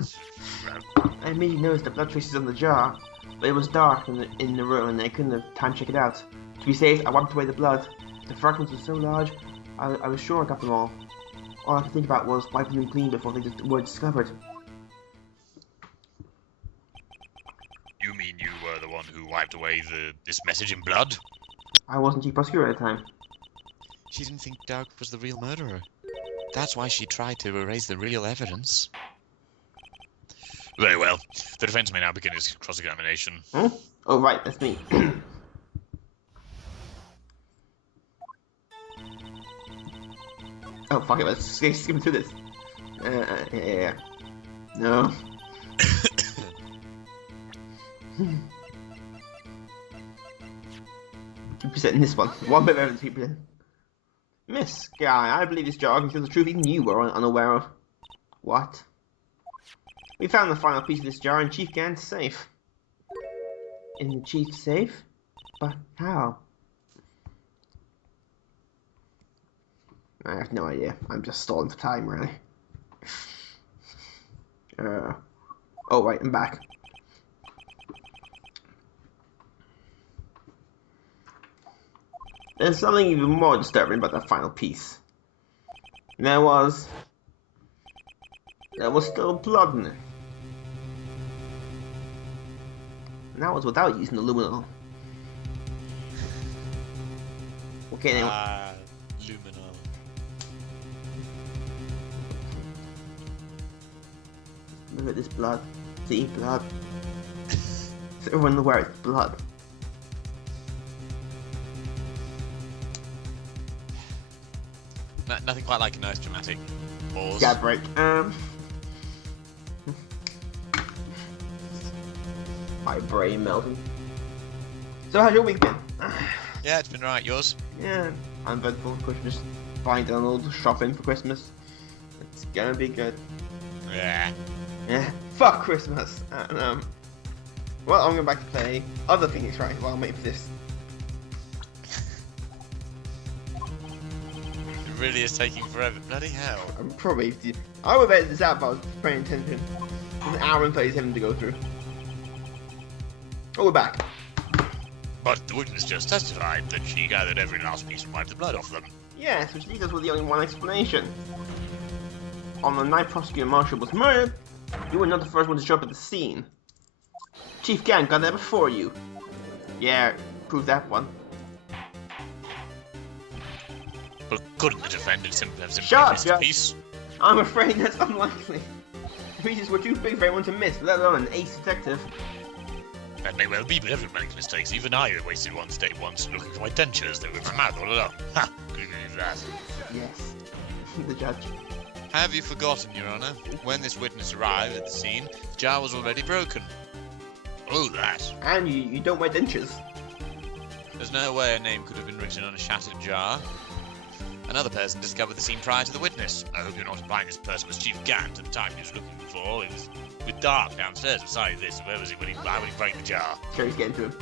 immediately noticed the blood traces on the jar, but it was dark in the room and I couldn't have time to check it out. To be safe, I wiped away the blood. The fragments were so large, I was sure I got them all. All I could think about was wiping them clean before they were discovered. You mean you were the one who wiped away this message in blood? I wasn't chief prosecutor at the time. She didn't think Doug was the real murderer. That's why she tried to erase the real evidence. Very well. The defense may now begin its cross-examination. Huh? Oh, right, that's me. Oh, fuck it, let's skip through this. Yeah. No. 2% in this one. One bit better than 2%. Miss Guy, I believe this jar conceals the truth even you were unaware of. What? We found the final piece of this jar in Chief Gant's safe. In the chief's safe? But how? I have no idea. I'm just stalling for time, really. Oh, right, I'm back. There's something even more disturbing about that final piece. There was still blood in it. And that was without using aluminum. Okay, anyway. Luminol. Look at this blood. See, blood. So everyone aware it's blood. Nothing quite like a nice dramatic pause. Yeah, break. My brain melting. So how's your week been? Yeah, it's been right. Yours? Yeah, I'm eventful for Christmas. Buying Donald, shopping for Christmas. It's gonna be good. Yeah. Yeah, fuck Christmas. Well, I'm going back to play other things right while I'm waiting for this. It really is taking forever. Bloody hell. I would bet this out if I was paying attention. There's an hour and 37 to go through. Oh, we're back. But the witness just testified that she gathered every last piece and wiped the blood off them. Yes, which leads us with the only one explanation. On the night Prosecutor Marshall was murdered, you were not the first one to show up at the scene. Chief Gang got there before you. Yeah, prove that one. But couldn't the defendant simply have Shut missed up, a piece? I'm afraid that's unlikely. The pieces were too big for anyone to miss, let alone an ace detective. That may well be, but everyone makes mistakes. Even I wasted one day once looking for my dentures. They were in my mouth all along. Ha! Could believe that. Yes. The judge. Have you forgotten, Your Honor? When this witness arrived at the scene, the jar was already broken. Oh, that. And you don't wear dentures. There's no way a name could have been written on a shattered jar. Another person discovered the scene prior to the witness. I hope you're not implying this person was Chief Gant at the time he was looking for. It was with dark downstairs. Besides this, where was he when he broke the jar? Sure, he's getting to him.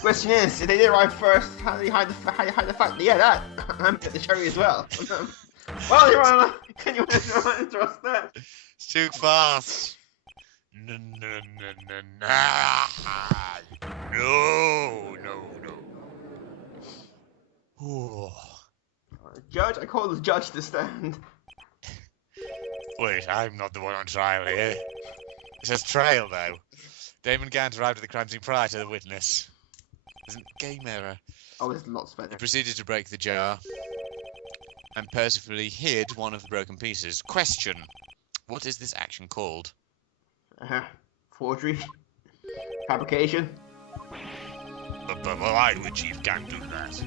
Question is, if they did arrive first, how do you hide the fact? Yeah, that. I'm at the cherry as well. Well, Your Honor, can you trust that? It's too fast. No. Oh. Judge, I call the judge to stand. Wait, I'm not the one on trial here. It says trial, though. Damon Gant arrived at the crime scene prior to the witness. There's a game error. Oh, there's lots better. He proceeded to break the jar and purposefully hid one of the broken pieces. Question. What is this action called? Forgery. Fabrication. But why would Chief Gant do that?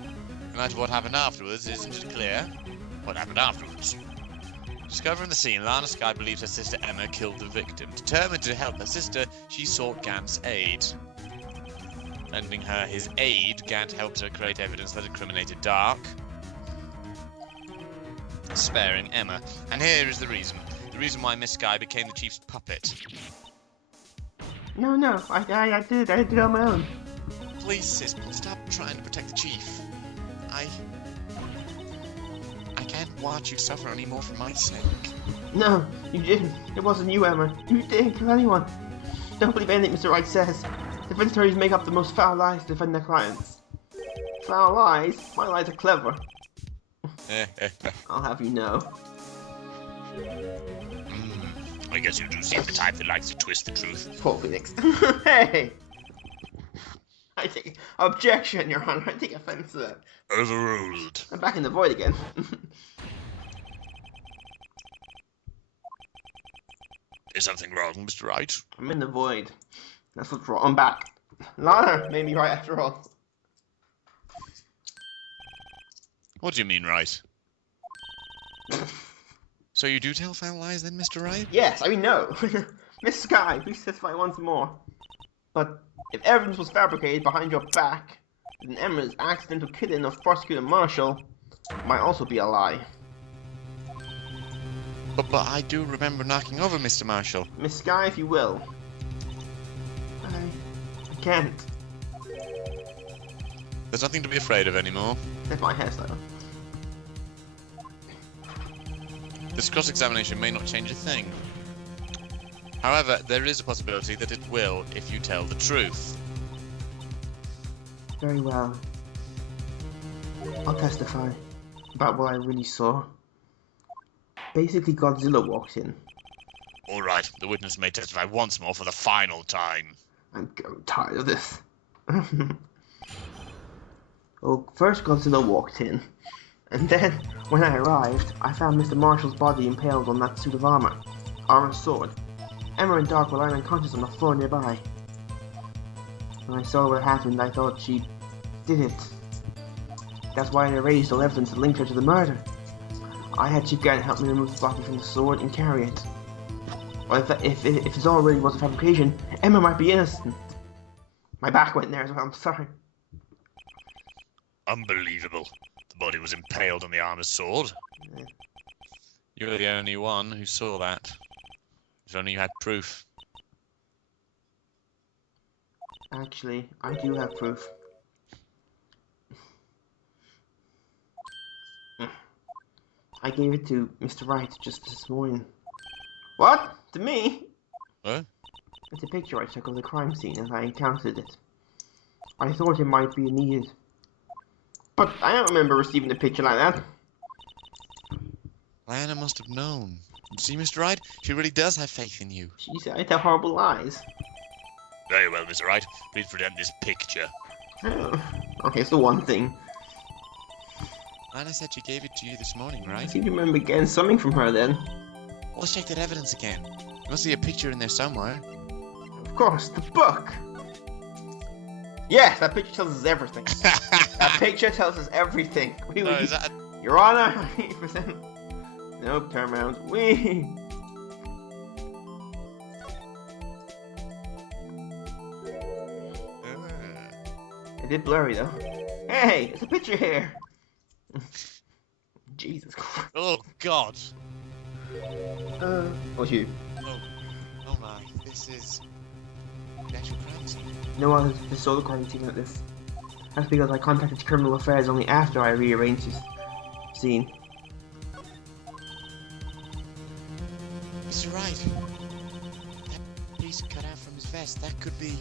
No matter what happened afterwards, isn't it clear? What happened afterwards? Discovering the scene, Lana Skye believes her sister Emma killed the victim. Determined to help her sister, she sought Gant's aid. Lending her his aid, Gant helped her create evidence that incriminated Dark, sparing Emma. And here is the reason. The reason why Miss Skye became the Chief's puppet. No, I did it on my own. Please, sis, stop trying to protect the Chief. I can't watch you suffer anymore for my sake. No, you didn't. It wasn't you, Emma. You didn't kill anyone. Don't believe anything Mr. Wright says. Defense attorneys make up the most foul lies to defend their clients. Foul lies? My lies are clever. I'll have you know. I guess you do seem the type that likes to twist the truth. Poor Phoenix. Hey! I take objection, Your Honor. I take offense to that. Overruled. I'm back in the void again. Is something wrong, Mr. Wright? I'm in the void. That's what's wrong. I'm back. Lana made me right after all. What do you mean, right? So you do tell foul lies then, Mr. Wright? Yes, I mean no. Miss Skye, please testify once more. But if evidence was fabricated behind your back, then Emma's accidental killing of Prosecutor Marshall might also be a lie. But I do remember knocking over Mr. Marshall. Miss Skye, if you will. I can't. There's nothing to be afraid of anymore. That's my hairstyle. This cross-examination may not change a thing. However, there is a possibility that it will if you tell the truth. Very well. I'll testify about what I really saw. Basically, Godzilla walked in. All right, the witness may testify once more for the final time. I'm tired of this. Well, first Godzilla walked in, and then, when I arrived, I found Mr. Marshall's body impaled on that suit of armor and sword. Emma and Doc were lying unconscious on the floor nearby. When I saw what happened, I thought she did it. That's why I erased all evidence that linked her to the murder. I had Chief Gant help me remove the body from the sword and carry it. Well, if it already was a fabrication, Emma might be innocent. My back went there as well, I'm sorry. Unbelievable. The body was impaled on the armor's sword. Yeah. You're the only one who saw that. If only you had proof. Actually, I do have proof. I gave it to Mr. Wright just this morning. What? To me? What? It's a picture I took of the crime scene as I encountered it. I thought it might be needed. But I don't remember receiving a picture like that. Lana must have known. See, Mr. Wright? She really does have faith in you. She said I tell horrible lies. Very well, Mr. Wright. Please present this picture. Oh. Okay, it's the one thing. Lana said she gave it to you this morning, I right? seem to remember getting something from her then. Well, let's check that evidence again. There must be a picture in there somewhere. Of course, the book! Yes, that picture tells us everything. That picture tells us everything. Is that Your Honor, 80%. Nope, turn around. Wee! A bit blurry though. Hey, it's a picture here! Jesus Christ. Oh, God. What's you? Oh my. This is the actual crime scene. No one has saw the crime scene like this. That's because I contacted Criminal Affairs only after I rearranged this scene. Mr. Wright. That piece cut out from his vest, that could be...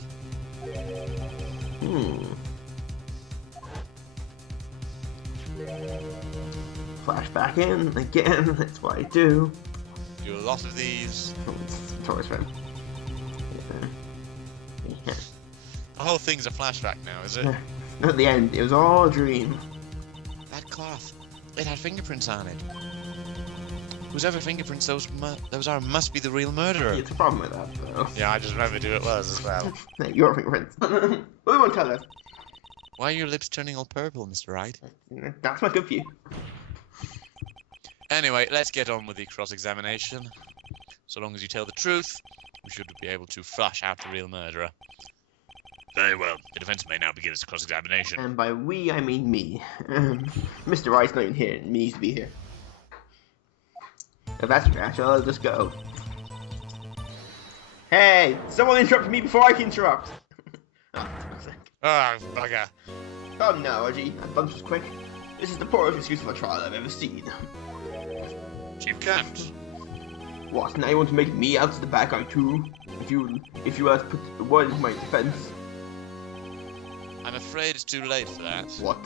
flashback in again. That's what I do. Do a lot of these. Oh, it's always fun. Yeah. The whole thing's a flashback now, is it? At the end, it was all a dream. That cloth, it had fingerprints on it. Whoever fingerprints those are must be the real murderer. It's a problem with that, though. Yeah, I just remembered who it was as well. Hey, your fingerprints. What won't tell us? Why are your lips turning all purple, Mr. Wright? That's not good for you. Anyway, let's get on with the cross-examination. So long as you tell the truth, we should be able to flush out the real murderer. Very well. The defense may now begin its cross-examination. And by we, I mean me. Mr. Wright's not even here, and me needs to be here. If that's trash, I'll just go. Hey! Someone interrupted me before I can interrupt! Ah, bugger. Oh no, Reggie, that lunch was quick. This is the poorest excuse for a trial I've ever seen. Chief Kent. What, now you want to make me out to the bad guy too? If you had to put a word into my defense. I'm afraid it's too late for that. What?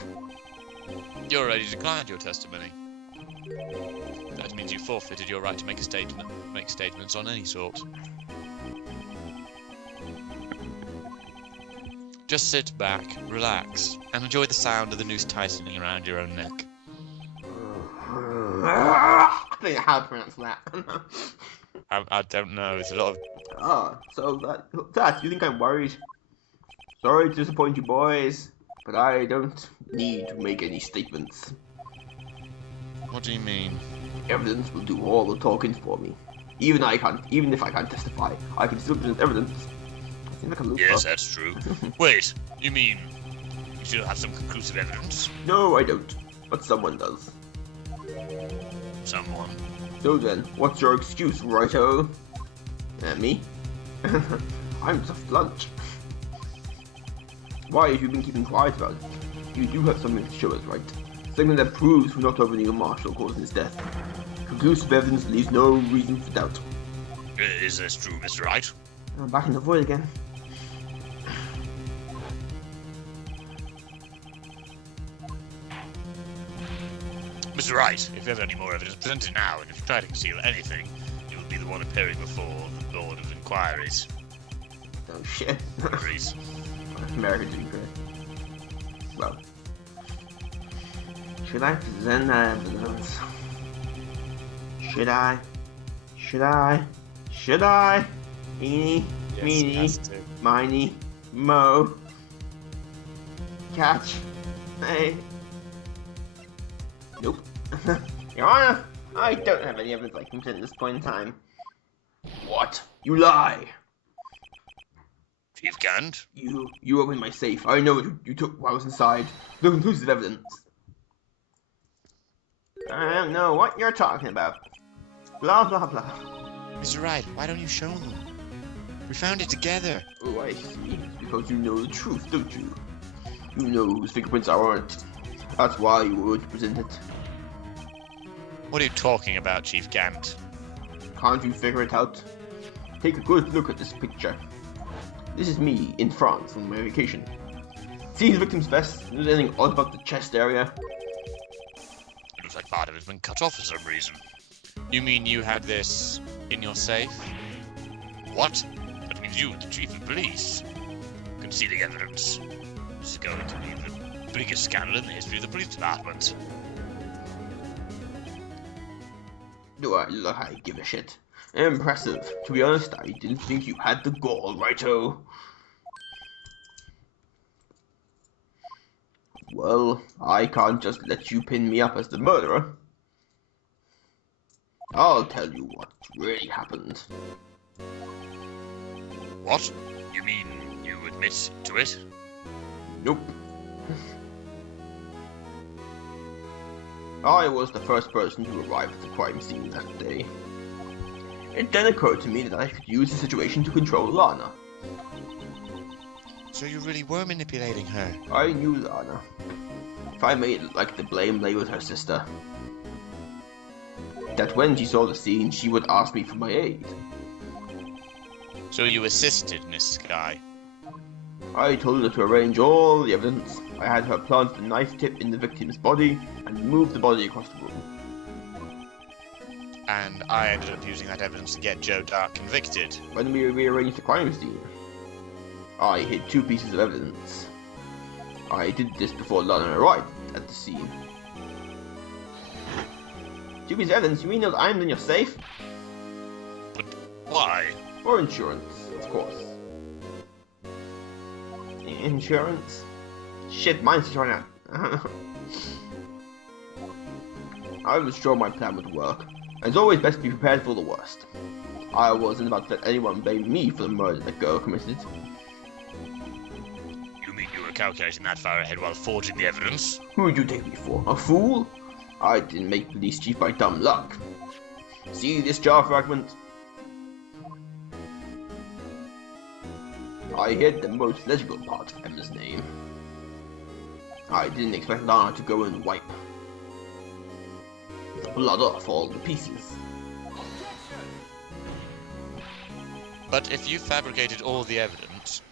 You already declined your testimony. That means you forfeited your right to make statements on any sort. Just sit back, relax, and enjoy the sound of the noose tightening around your own neck. I don't know how to pronounce that. I don't know, it's a lot of... Ah, so that, you think I'm worried? Sorry to disappoint you boys, but I don't need to make any statements. What do you mean? Evidence will do all the talking for me. Even if I can't testify, I can still present evidence. I seem like a looper. Yes, that's true. Wait, you mean you still have some conclusive evidence? No, I don't. But someone does. Someone? So then, what's your excuse, righto? Me? I'm just lunch. Why have you been keeping quiet about it? You do have something to show us, right? Something that proves we're not opening a marshal causing his death. Conclusive evidence leaves no reason for doubt. Is this true, Mr. Wright? I'm back in the void again. Mr. Wright, if you have any more evidence, present it now, and if you try to conceal anything, you will be the one appearing before the Board of Inquiries. Oh shit. Inquiries. Americans doing great. Well. Should I present that evidence? Should I? Eeny, meeny, miny, mo. Catch. Hey. Nope. Your Honor, I don't have any evidence I can present at this point in time. What? You lie! Chief Gant? You opened my safe. I know you took what was inside. No conclusive evidence. I don't know what you're talking about. Blah, blah, blah. Mr. Wright, why don't you show them? We found it together. Oh, I see. Because you know the truth, don't you? You know whose fingerprints aren't. That's why you would present it. What are you talking about, Chief Gant? Can't you figure it out? Take a good look at this picture. This is me in France on my vacation. See the victim's vest? There's anything odd about the chest area? It looks like part of it's been cut off for some reason. You mean you had this in your safe? What? That means you, the chief of police, concealing evidence. This is going to be the biggest scandal in the history of the police department. Do I give a shit? Impressive. To be honest, I didn't think you had the gall, righto. Well, I can't just let you pin me up as the murderer. I'll tell you what really happened. What? You mean you admit to it? Nope. I was the first person to arrive at the crime scene that day. It then occurred to me that I could use the situation to control Lana. So you really were manipulating her? I knew Lana. If I made it like the blame lay with her sister, that when she saw the scene, she would ask me for my aid. So you assisted Miss Sky? I told her to arrange all the evidence. I had her plant the knife tip in the victim's body and move the body across the room. And I ended up using that evidence to get Joe Dark convicted. When we rearranged the crime scene, I hid 2 pieces of evidence. I did this before Lana arrived at the scene. 2 pieces of evidence? You mean those items in your safe? But why? For insurance, of course. Insurance? Shit, mine's just running out. I was sure my plan would work. It's always best to be prepared for the worst. I wasn't about to let anyone blame me for the murder that girl committed. You mean you were calculating that far ahead while forging the evidence? Who'd you take me for? A fool? I didn't make police chief by dumb luck. See this jar fragment? I hid the most legible part of Emma's name. I didn't expect Lana to go and wipe the blood off all the pieces. But if you fabricated all the evidence,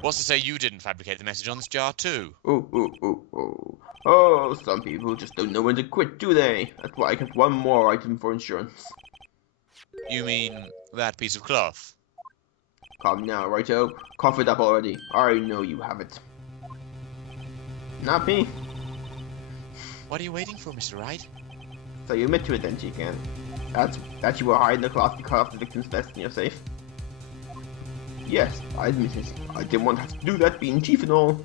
what's to say you didn't fabricate the message on this jar too? Oh, some people just don't know when to quit, do they? That's why I kept 1 more item for insurance. You mean that piece of cloth? Come now, Righto. Cough it up already. I know you have it. Not me. What are you waiting for, Mr. Wright? So you admit to it then, Chief Ann. That you were hiding the cloth to cut off the victim's vest in your safe? Yes, I admit it. I didn't want to have to do that, being chief and all.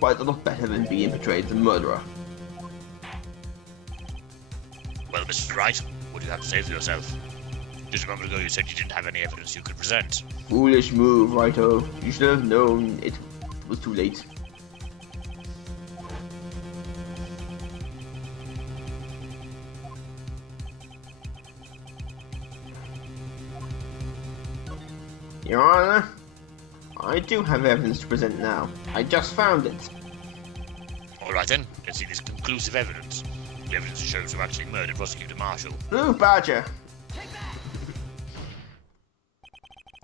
But it's a lot better than being portrayed as a murderer. Well, Mr. Wright, what do you have to say for yourself? Just a moment ago you said you didn't have any evidence you could present. Foolish move, Righto. You should have known it was too late. Your Honor, I do have evidence to present now. I just found it. Alright then, let's see this conclusive evidence. The evidence shows who actually murdered Prosecutor Marshall. Blue Badger!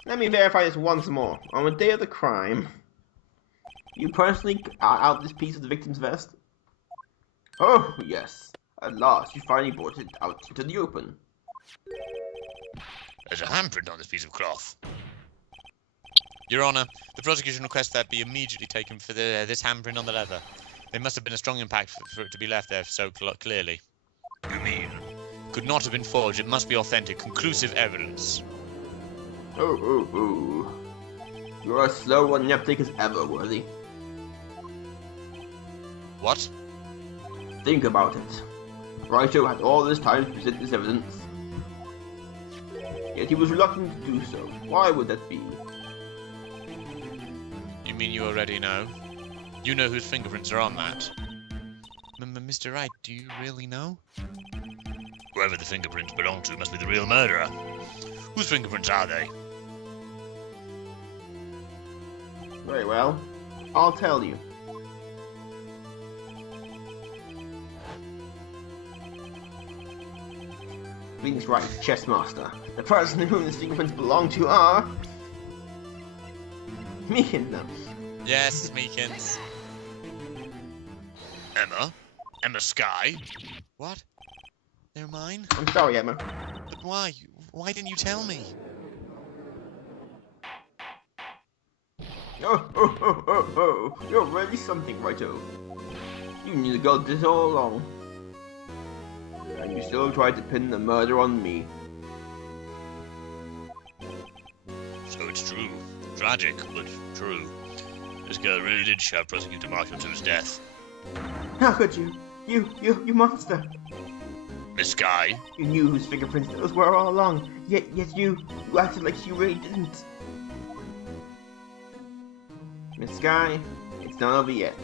Let me verify this once more. On the day of the crime, you personally got out this piece of the victim's vest? Oh, yes. At last, you finally brought it out into the open. There's a handprint on this piece of cloth. Your Honor, the prosecution requests that be immediately taken for this handprint on the leather. There must have been a strong impact for it to be left there so clearly. You mean? Could not have been forged. It must be authentic, conclusive evidence. Oh. You're as slow on the uptake as ever, Worthy. What? Think about it. Righto had all this time to present this evidence. Yet he was reluctant to do so. Why would that be? You mean you already know? You know whose fingerprints are on that? Mr. Wright, do you really know? Whoever the fingerprints belong to must be the real murderer. Whose fingerprints are they? Very well. I'll tell you. Venus Wright, chess master. The person whom the fingerprints belong to are... me and them. Yes, Meekins. Emma? Emma Sky? What? They're mine? I'm sorry, Emma. But why? Why didn't you tell me? Oh, you're really something, Righto. You knew the girl did this all along. And you still tried to pin the murder on me. So it's true. Tragic, but true. This girl really did shove Prosecutor Marshall to his death. How could you? You monster! Miss Sky? You knew whose fingerprints those were all along, yet you acted like you really didn't. Miss Sky, it's not over yet.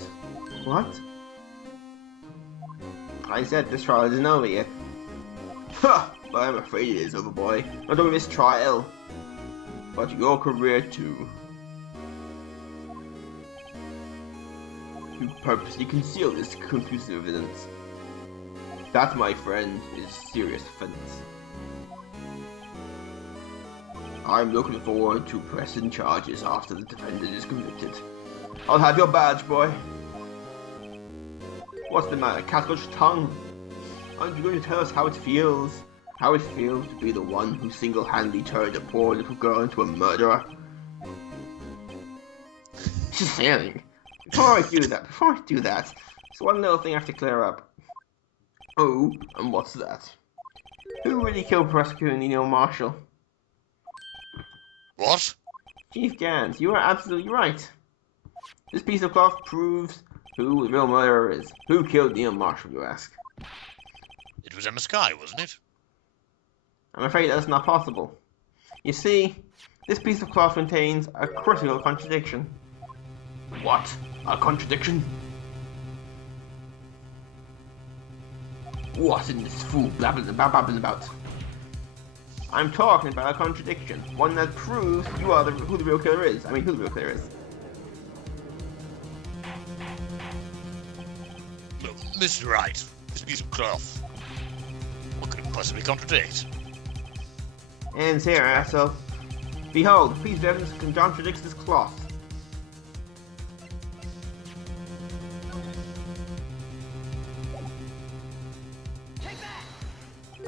What? I said this trial isn't over yet. Ha! But I'm afraid it is over, boy. Not only this trial, but your career too. You purposely conceal this conclusive evidence. That, my friend, is serious offense. I'm looking forward to pressing charges after the defendant is convicted. I'll have your badge, boy. What's the matter? Cat got your tongue. Aren't you going to tell us how it feels? How it feels to be the one who single-handedly turned a poor little girl into a murderer? Just saying. Before I do that, there's one little thing I have to clear up. Oh, and what's that? Who really killed Prosecutor Nino Marshall? What? Chief Gans, you are absolutely right. This piece of cloth proves who the real murderer is. Who killed Nino Marshall, you ask? It was Emma Skye, wasn't it? I'm afraid that's not possible. You see, this piece of cloth contains a critical contradiction. What? A contradiction? What is this fool babbling about? I'm talking about a contradiction. One that proves you are who the real killer is. I mean, who the real killer is. Look, Mr. Wright, this piece of cloth. What could it possibly contradict? Ends here, asshole. Behold, the piece of evidence contradicts this cloth.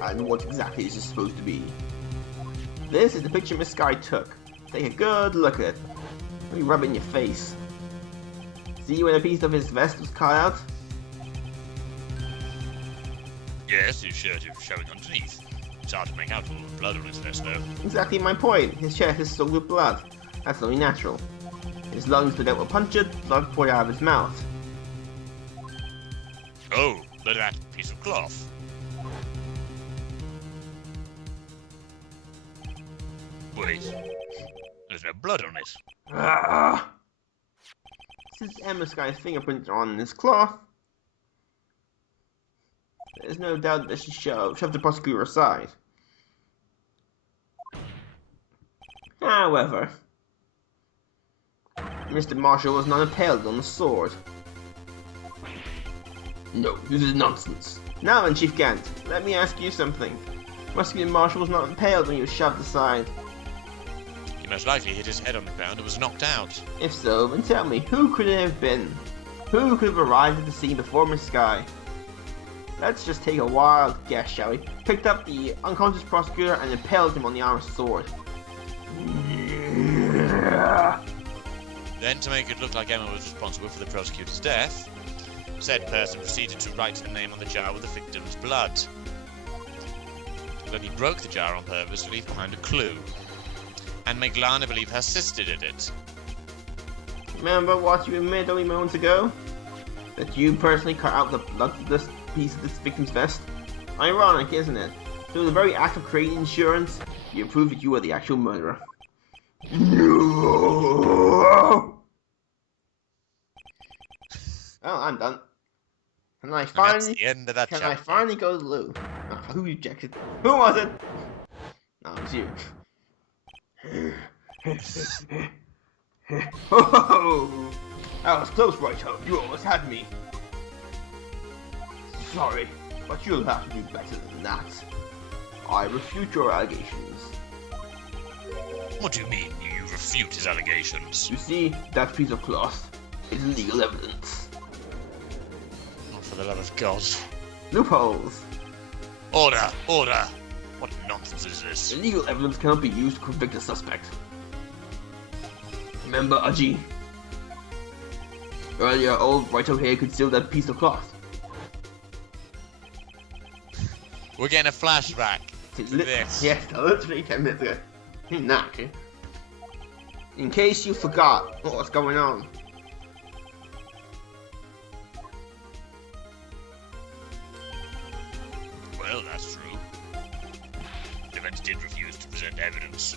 And what exactly is this supposed to be? This is the picture Miss Skye took. Take a good look at it. Let me rub it in your face. See where a piece of his vest was cut out? Yes, his shirt is showing underneath. It's hard to make out all the blood on his vest, though. Exactly my point. His chest is soaked with blood. That's only natural. His lungs bled out were punctured, blood poured out of his mouth. Oh, look at that piece of cloth. Wait, there's no blood on it. Ah! Since Emma Skye's fingerprints are on this cloth, there's no doubt that she shoved the prosecutor aside. However, Mr. Marshall was not impaled on the sword. No, this is nonsense. Now then, Chief Gant, let me ask you something. Prosecutor Marshall was not impaled when he was shoved aside. He most likely hit his head on the ground and was knocked out. If so, then tell me, who could it have been? Who could have arrived at the scene before Miss Skye? Let's just take a wild guess, shall we? Picked up the unconscious prosecutor and impaled him on the arm of the sword. Then, to make it look like Emma was responsible for the prosecutor's death, said person proceeded to write the name on the jar with the victim's blood. Then he broke the jar on purpose to leave behind a clue, and make Lana believe her sister did it. Remember what you admitted only moments ago? That you personally cut out the bloodless piece of this victim's vest? Ironic, isn't it? Through the very act of creating insurance, you prove that you are the actual murderer. No! Oh, I'm done. Can I finally? That's the end of that Can chapter. I finally go to the loo? Oh, who rejected? Who was it? No, it was you. Oh, that was close, Wright. You almost had me. Sorry, but you'll have to do better than that. I refute your allegations. What do you mean, you refute his allegations? You see, that piece of cloth is legal evidence. Oh, for the love of God. Loopholes. Order! Order! What nonsense is this? Illegal evidence cannot be used to convict a suspect. Remember, Aji? Earlier, old Wright here concealed that piece of cloth. We're getting a flashback to this. Yes, literally 10 minutes ago. Nah, okay. In case you forgot what's going on. Well, that's true. Defense did refuse to present evidence.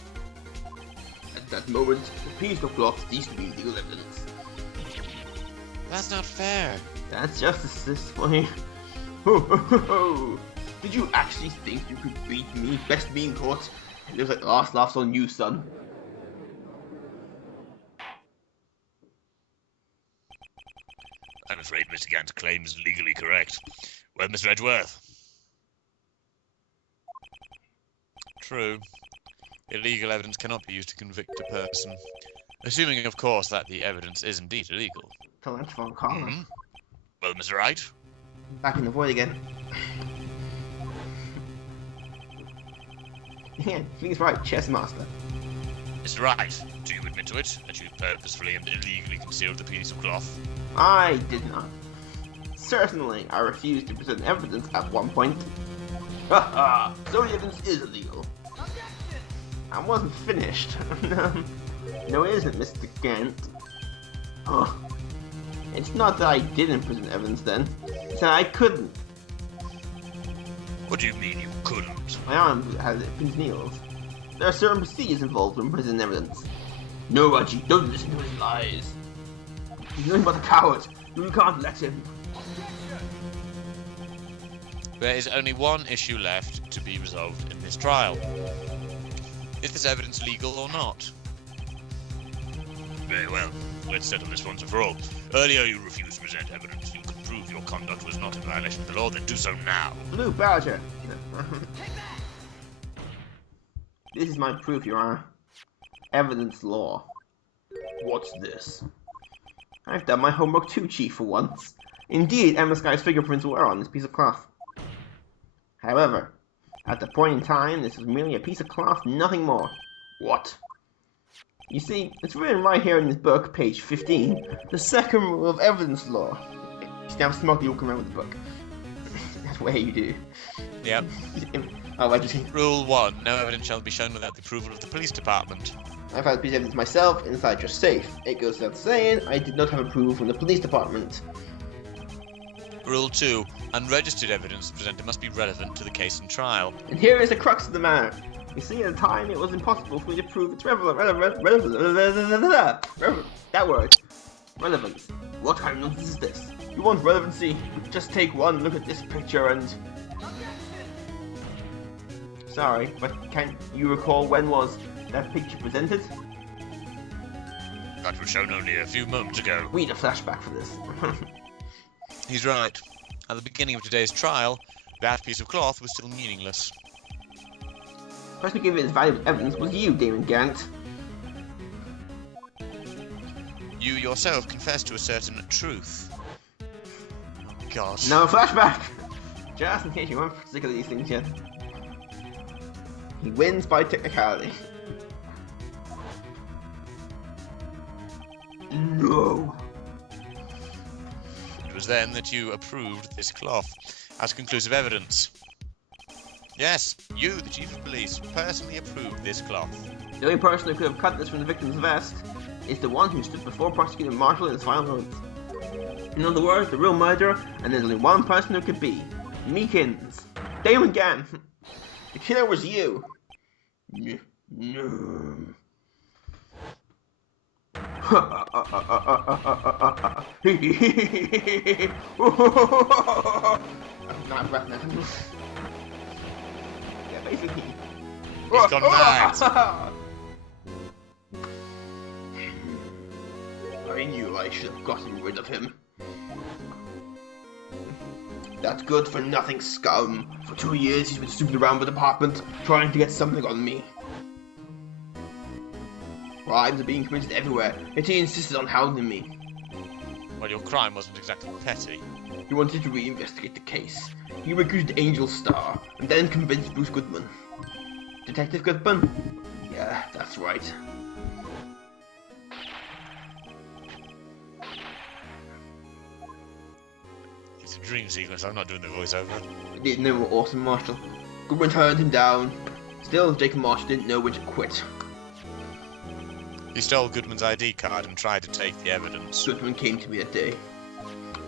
At that moment, the piece of cloth ceased to be legal evidence. That's not fair. That's justice for you. Ho ho ho ho! Did you actually think you could beat me? Best me in court? It looks like the last laughs on you, son. I'm afraid Mr. Gant's claim is legally correct. Well, Mr. Edgeworth. True. Illegal evidence cannot be used to convict a person. Assuming, of course, that the evidence is indeed illegal. Tell that phone call. Mm-hmm. Well, Mr. Wright, Back in the void again. Yeah, he's right, chess master. Mr. Wright, do you admit to it, that you purposefully and illegally concealed the piece of cloth? I did not. Certainly, I refused to present evidence at one point. Haha, so the evidence is illegal. I wasn't finished. No, it isn't, Mr. Gant. Oh. It's not that I didn't present evidence then. It's that I couldn't. What do you mean you couldn't? My arm has pins needles. There are certain procedures involved when presenting evidence. No, Archie, don't listen to his lies. He's nothing but a coward. You can't let him. There is only one issue left to be resolved in this trial. Is this evidence legal or not? Very well. Let's settle this once and for all. Earlier you refused to present evidence. You could prove your conduct was not in violation of the law, then do so now. Blue Badger. This is my proof, Your Honor. Evidence law. What's this? I've done my homework too, Chief, for once. Indeed, Emma Sky's fingerprints were on this piece of cloth. However, at the point in time, this was merely a piece of cloth, nothing more. What? You see, it's written right here in this book, page 15, the second rule of evidence law. You now smugly walking around with the book. That's what you do. Yep. Oh, I just... Rule 1. No evidence shall be shown without the approval of the police department. I found a piece of evidence myself inside your safe. It goes without saying, I did not have approval from the police department. Rule 2. Unregistered evidence presented must be relevant to the case and trial. And here is the crux of the matter. You see, at the time, it was impossible for me to prove its relevance. That word. Relevance. What kind of nonsense is this? You want relevancy? Just take one look at this picture and... Sorry, but can't you recall when was that picture presented? That was shown only a few moments ago. We need a flashback for this. He's right. At the beginning of today's trial, that piece of cloth was still meaningless. The person who gave it as valuable evidence was you, Damon Gant. You yourself confessed to a certain truth. Oh, God. No flashback! Just in case you weren't sick of these things yet. He wins by technicality. No! It was then that you approved this cloth as conclusive evidence. Yes, you, the Chief of Police, personally approved this cloth. The only person who could have cut this from the victim's vest is the one who stood before Prosecutor Marshall in his final moments. In other words, the real murderer, and there's only one person who could be. Meekins. Damon Gant. The killer was you. No. I'm not breath now. Yeah, basically. He's gone mad. I knew I should have gotten rid of him. That good-for-nothing scum. For 2 years he's been snooping around the department, trying to get something on me. Crimes are being committed everywhere, yet he insisted on hounding me. Well, your crime wasn't exactly petty. He wanted to reinvestigate the case. He recruited Angel Star, and then convinced Bruce Goodman. Detective Goodman? Yeah, that's right. It's a dream sequence, I'm not doing the voiceover. I didn't know what awesome, Marshall. Goodman turned him down. Still, Jacob Marshall didn't know when to quit. He stole Goodman's ID card and tried to take the evidence. Goodman came to me that day.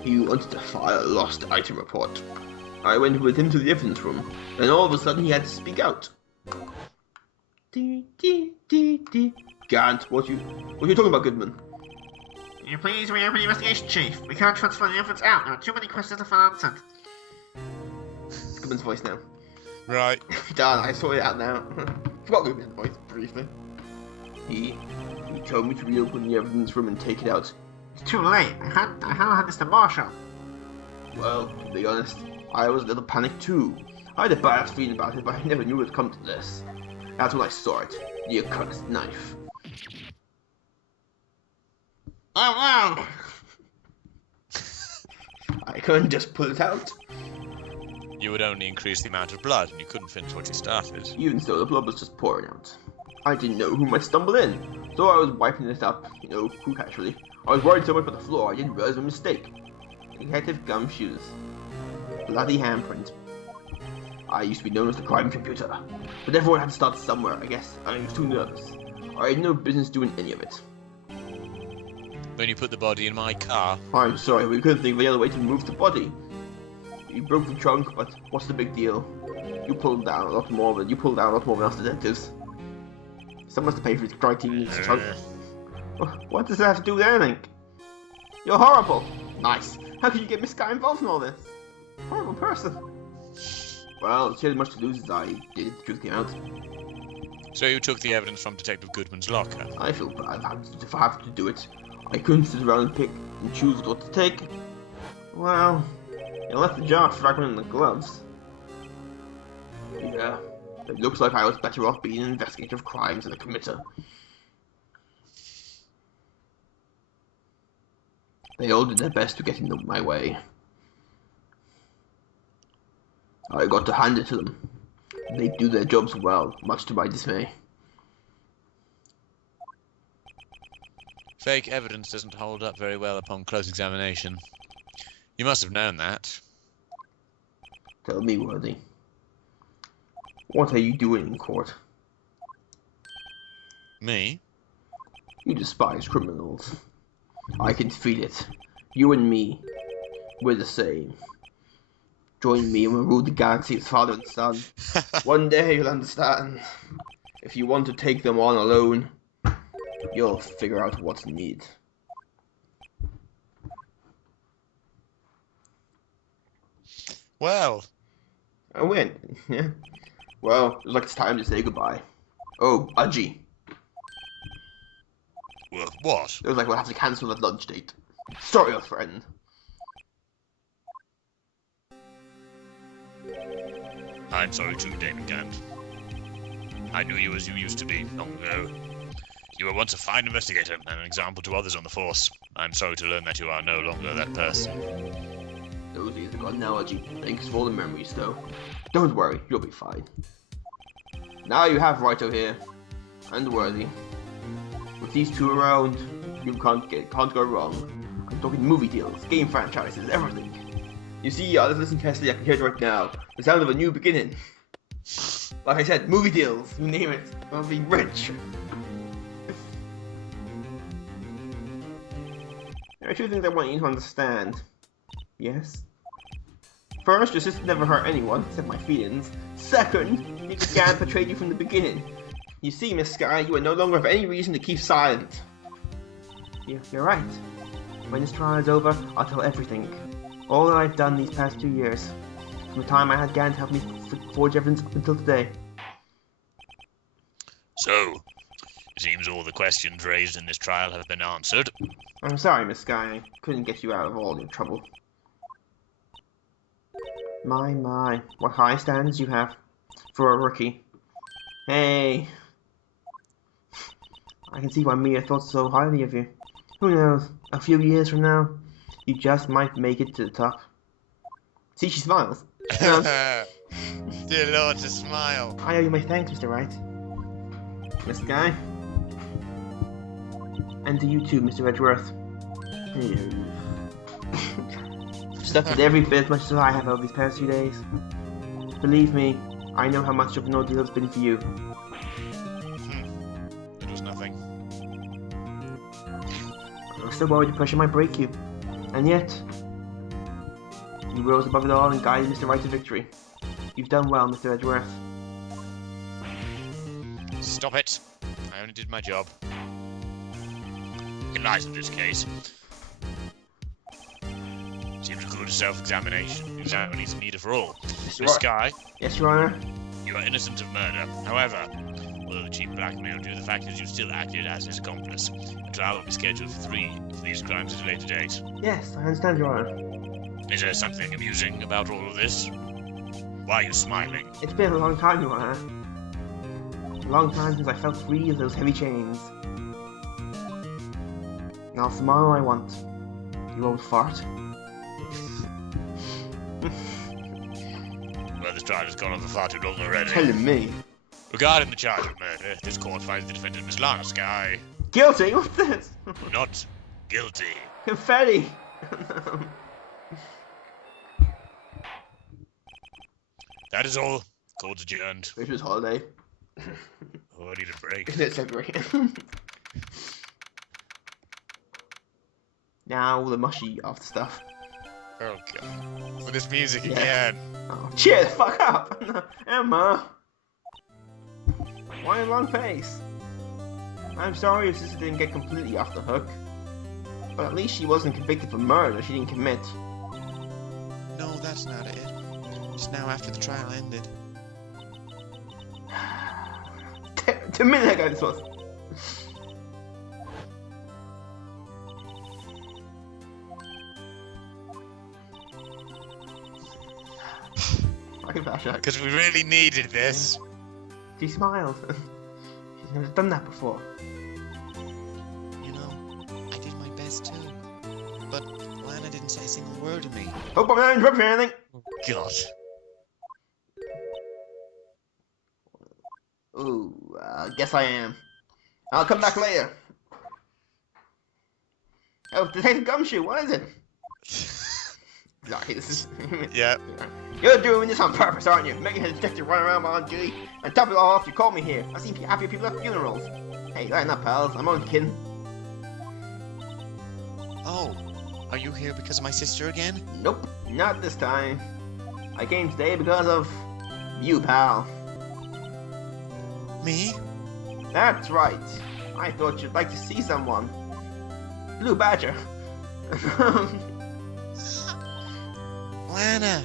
He wanted to file a lost item report. I went with him to the evidence room, and all of a sudden he had to speak out. Gant, what you talking about, Goodman? Can you please reopen the investigation, Chief? We can't transfer the evidence out. There are too many questions to find answered. It's Goodman's voice now. Right. Darn, I saw it out now. Forgot Goodman's voice briefly. He told me to reopen the evidence room and take it out. It's too late. I had Mr. Marshall. Well, to be honest, I was a little panicked too. I had a bad feeling about it, but I never knew it would come to this. That's when I saw it. The accursed knife. Oh no! I couldn't just pull it out. You would only increase the amount of blood, and you couldn't finish what you started. Even so, the blood was just pouring out. I didn't know who might stumble in, so I was wiping it up, too casually. I was worried so much about the floor, I didn't realize my mistake. Detective Gumshoes. Bloody handprint. I used to be known as the crime computer, but everyone had to start somewhere, I guess. I was too nervous. I had no business doing any of it. Then you put the body in my car. I'm sorry, we couldn't think of any other way to move the body. You broke the trunk, but what's the big deal? You pulled down a lot more than us detectives. Someone has to pay for his dry cleaning trunk. What does that have to do with anything? You're horrible. Nice. How could you get Miss Guy involved in all this? Horrible person. Well, she had much to lose as I did. The truth came out. So you took the evidence from Detective Goodman's locker. I feel bad if I have to do it. I couldn't sit around and pick and choose what to take. Well, you left the jar fragment in the gloves. Yeah, it looks like I was better off being an investigator of crimes than a committer. They all did their best to get in my way. I got to hand it to them. They do their jobs well, much to my dismay. Fake evidence doesn't hold up very well upon close examination. You must have known that. Tell me, Worthy. What are you doing in court? Me? You despise criminals. I can feel it. You and me, we're the same. Join me and we'll rule the galaxy as father and son. One day you'll understand. If you want to take them on alone, you'll figure out what's needed. Well. I win. Yeah. Well, it looks like it's time to say goodbye. Oh, Budgie. What? It looks like we'll have to cancel that lunch date. Sorry, old friend. I'm sorry too, Damon Gant. I knew you as you used to be long ago. You were once a fine investigator and an example to others on the force. I'm sorry to learn that you are no longer that person. Those days are gone now, Budgie. Thanks for all the memories, though. Don't worry, you'll be fine. Now you have Wright here, and Worthy. With these two around, you can't go wrong. I'm talking movie deals, game franchises, everything. You see, let's listen carefully, I can hear it right now. The sound of a new beginning. Like I said, movie deals, you name it. I'll be rich. There are two things I want you to understand. Yes? First, your sister never hurt anyone, except my feelings. Second, Nick Gann betrayed you from the beginning. You see, Miss Sky, you are no longer have any reason to keep silent. You're right. When this trial is over, I'll tell everything. All that I've done these past 2 years. From the time I had Gann to help me forge evidence up until today. So, it seems all the questions raised in this trial have been answered. I'm sorry, Miss Sky. I couldn't get you out of all your trouble. My, what high standards you have for a rookie. Hey. I can see why Mia thought so highly of you. Who knows, a few years from now, you just might make it to the top. See, she smiles. Dear Lord, to smile. I owe you my thanks, Mr. Wright. Miss Guy. And to you too, Mr. Edgeworth. Suffered every bit as much as I have over these past few days. Believe me, I know how much of an ordeal it's been for you. It was nothing. I was still worried the pressure might break you. And yet, you rose above it all and guided Mr. Wright to victory. You've done well, Mr. Edgeworth. Stop it. I only did my job. In light of this case, seems a good self-examination. Examining is needed for all. Miss Sky. Yes, Your Honor. You are innocent of murder. However, although the chief blackmailed you, the fact is you still acted as his accomplice. A trial will be scheduled for these crimes at a later date. Yes, I understand, Your Honor. Is there something amusing about all of this? Why are you smiling? It's been a long time, Your Honor. A long time since I felt free of those heavy chains. And I'll smile all I want. You old fart. Well, this trial has gone on for far too long already. Telling me. Regarding the charge of murder, this court finds the defendant Miss Lana Sky Guilty? What's this? not guilty. Confetti! That is all. Court's adjourned. Christmas holiday. Oh, I need a break. Isn't it February? Now all the mushy after stuff. Oh god. With this music Yeah. again. Oh, cheers! Fuck up! Emma! Why a long face? I'm sorry if sister didn't get completely off the hook. But at least she wasn't convicted for murder she didn't commit. No, that's not it. Just now after the trial ended. To me, that guy this was. Fucking flashback. Because we really needed this. She smiled. She's never done that before. You know, I did my best too. But Lana didn't say a single word to me. Hope I'm not interrupting anything. Oh god. Ooh, guess I am. I'll come back later. Oh, Detective Gumshoe, what is it? Sorry, this is... Yeah. You're doing this on purpose, aren't you? Making a detective run around while on duty. And top it all off, you called me here. I've seen happy people at funerals. Hey, lighten up, pals. I'm only kidding. Oh, are you here because of my sister again? Nope, not this time. I came today because of you, pal. Me? That's right. I thought you'd like to see someone. Blue Badger. Lana!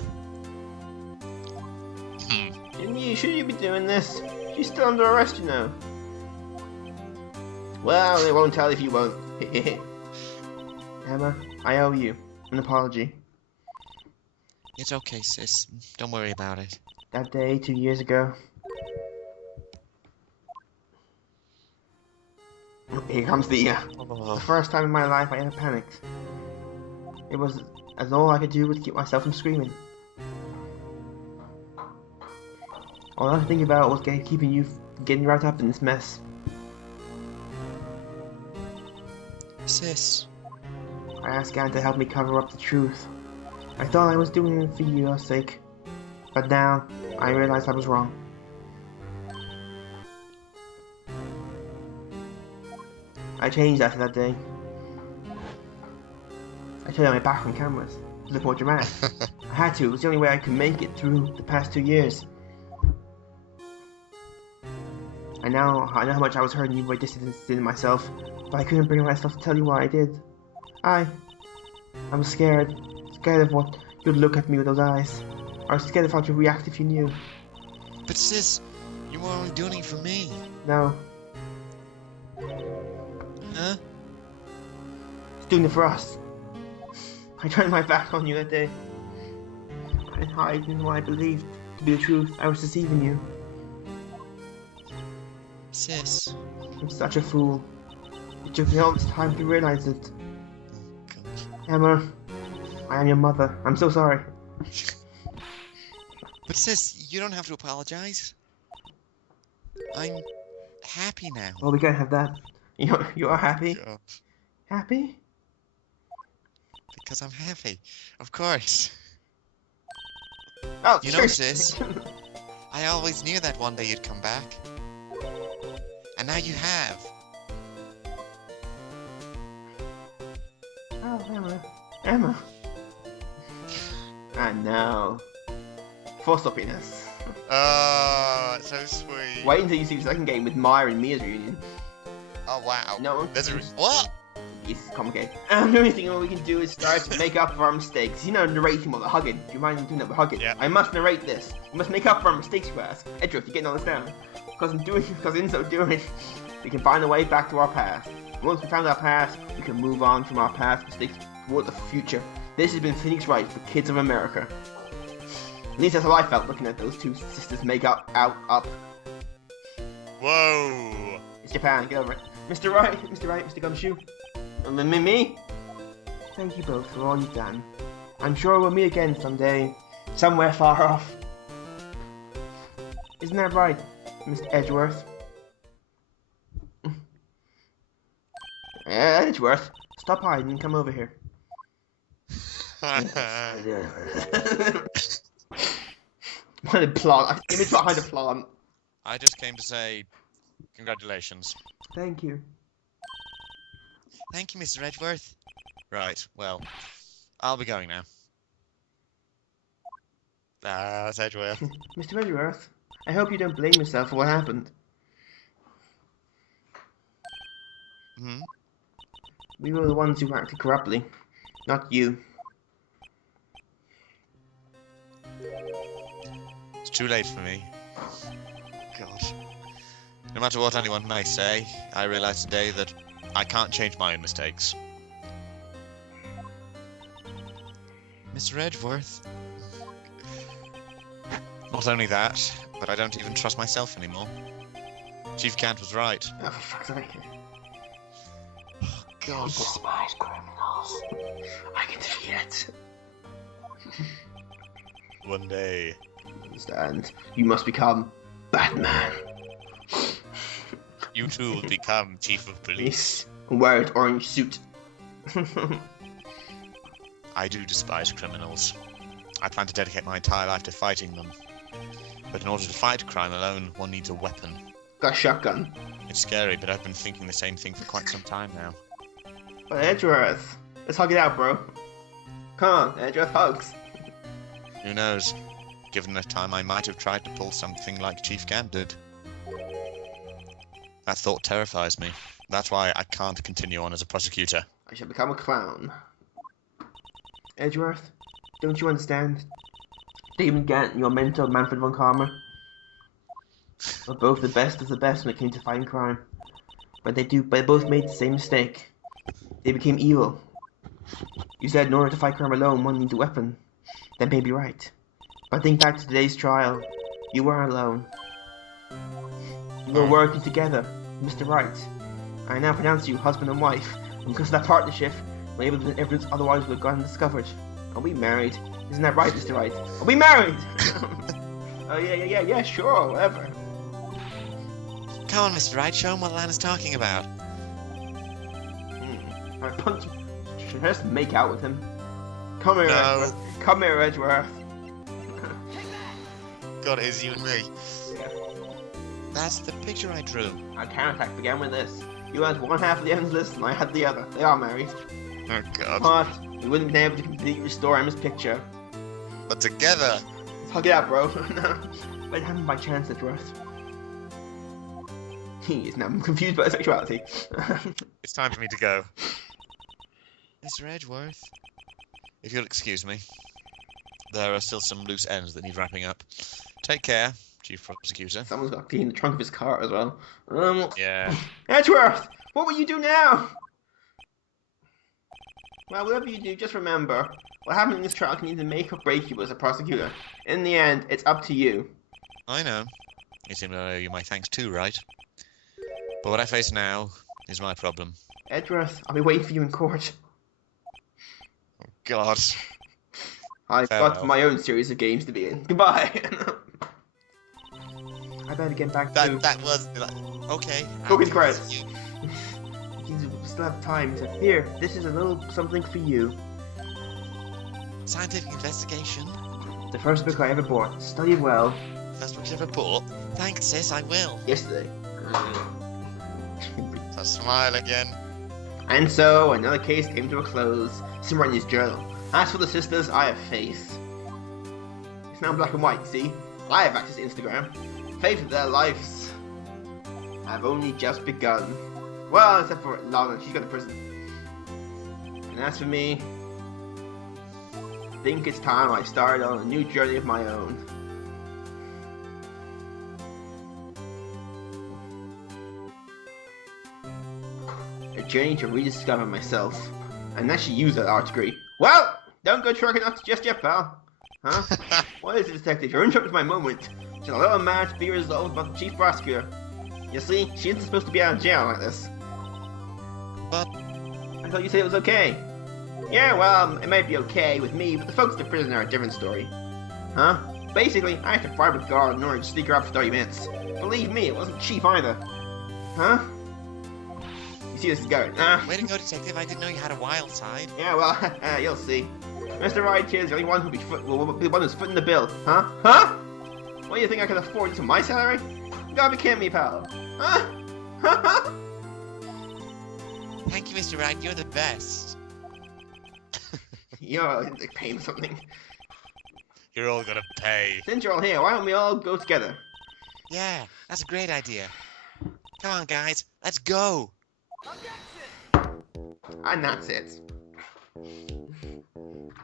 Should you be doing this? She's still under arrest, you know. Well, they won't tell if you won't. Emma, I owe you an apology. It's okay, sis. Don't worry about it. That day, 2 years ago. Here comes the first time in my life I ever panicked. It was as all I could do was keep myself from screaming. All I could think about was keeping you getting wrapped up in this mess. Sis. I asked God to help me cover up the truth. I thought I was doing it for your sake, but now I realize I was wrong. I changed after that day. I turned on my back on cameras to look more dramatic. I had to. It was the only way I could make it through the past 2 years. I know how much I was hurting you by distancing myself, but I couldn't bring myself to tell you what I did. I'm scared. Scared of what you'd look at me with those eyes. Or scared of how you'd react if you knew. But sis, you were only doing it for me. No. Huh? It's doing it for us. I turned my back on you that day. I hid in what I believed to be the truth. I was deceiving you. Sis. I'm such a fool. It took me all this time to realize it. Oh, God. Emma, I am your mother. I'm so sorry. But sis, you don't have to apologize. I'm happy now. Well, we can't have that. You are happy? God. Happy? Because I'm happy. Of course. Oh, You know, sis, I always knew that one day you'd come back. And now you have. Oh, Emma. Emma. I know. Forced uppiness. Oh, so sweet. Wait until you see the second game with Maya and Mia's reunion. Oh, wow. No. There's a what? It's complicated. The only thing we can do is start to make up for our mistakes. You know, narrating while they're hugging. Do you mind doing that with hugging? Yeah. I must narrate this. We must make up for our mistakes, you ask. Edgeworth, you getting all this down? Because in so doing, we can find a way back to our past. Once we found our past, we can move on from our past mistakes toward the future. This has been Phoenix Wright for Kids of America. At least that's how I felt looking at those two sisters make up. Whoa. It's Japan, get over it. Mr. Wright, Mr. Gumshoe. Me? Thank you both for all you've done. I'm sure we'll meet again someday. Somewhere far off. Isn't that right, Mr. Edgeworth? Edgeworth, stop hiding and come over here. What a plant. Image behind a plant. I just came to say congratulations. Thank you. Thank you, Mr. Edgeworth. Right, well, I'll be going now. Ah, that's Edgeworth. Mr. Edgeworth, I hope you don't blame yourself for what happened. Hmm? We were the ones who acted corruptly, not you. It's too late for me. God. No matter what anyone may say, I realize today that I can't change my own mistakes. Mr. Edgeworth. Not only that, but I don't even trust myself anymore. Chief Cant was right. Oh, for fuck's sake. Oh, God. Despise criminals. I can defeat it. One day. Understand. You must become Batman. You too will become Chief of Police. Wear an orange suit. I do despise criminals. I plan to dedicate my entire life to fighting them. But in order to fight crime alone, one needs a weapon. Got a shotgun. It's scary, but I've been thinking the same thing for quite some time now. But Edgeworth, let's hug it out, bro. Come on, Edgeworth, hugs. Who knows? Given the time, I might have tried to pull something like Chief Cant did. That thought terrifies me. That's why I can't continue on as a prosecutor. I shall become a clown. Edgeworth, don't you understand? Stephen Gant and your mentor, Manfred von Karma, were both the best of the best when it came to fighting crime. But they both made the same mistake. They became evil. You said in order to fight crime alone, one needs a weapon. That may be right. But think back to today's trial. You weren't alone. You were working together, Mr. Wright. I now pronounce you husband and wife, and because of that partnership, we're able to do evidence otherwise would have gone undiscovered. Are we married? Isn't that right, Mr. Wright? Are we married? Oh, yeah, sure, whatever. Come on, Mr. Wright, show him what Lana's talking about. I punch him. Should I just make out with him? Come here, No. Edgeworth. Come here, Edgeworth. God, it is you and me. Yeah. That's the picture I drew. Our counterattack began with this. You had one half of the evidence list, and I had the other. They are married. Oh, God. But we wouldn't have been able to completely restore Emma's picture. But together. Let's hug it out, bro. No. But it happened by chance, Edgeworth. He is now confused by sexuality. It's time for me to go. Mr. Edgeworth. If you'll excuse me. There are still some loose ends that need wrapping up. Take care, Chief Prosecutor. Someone's got to clean the trunk of his car as well. Yeah. Edgeworth! What will you do now? Well, whatever you do, just remember, what happened in this trial can either make or break you as a prosecutor. In the end, it's up to you. I know. You seem to owe you my thanks too, right? But what I face now is my problem. Edgeworth, I'll be waiting for you in court. God. I've Farewell. got my own series of games to be in. Goodbye! I better get back to... That was... Okay. Go with credits. You still have time to... Here, this is a little something for you. Scientific investigation. The first book I ever bought. Study it well. First book you ever bought? Thanks, sis, I will. Yesterday. So smile again. And so, another case came to a close. Sim wrote in his journal. As for the sisters, I have faith. It's now black and white, see? I have access to Instagram. Faith in their lives have only just begun. Well, except for Lana, she's got to prison. And as for me, I think it's time I started on a new journey of my own. A journey to rediscover myself. And actually use that art degree. Well, don't go trucking up just yet, pal. Huh? What is it, detective? You're interrupting my moment. Shall a little matter to be resolved about the chief prosecutor? You see, she isn't supposed to be out of jail like this. But... I thought you said it was okay. Yeah, well, it might be okay with me, but the folks in the prison are a different story. huh? Basically, I had to bribe a guard in order to sneak her up for 30 minutes. Believe me, it wasn't cheap either. Huh? You see this is going, Way to go, detective. I didn't know you had a wild side. Yeah, well, you'll see. Mr. Wright here is the only one who'll be the one who's footing the bill, huh? Huh? What do you think I can afford to my salary? You gotta be kidding me, pal. Huh? Thank you, Mr. Wright. You're the best. You're paying something. You're all gonna pay. Since you're all here, why don't we all go together? Yeah, that's a great idea. Come on, guys. Let's go. And that's it.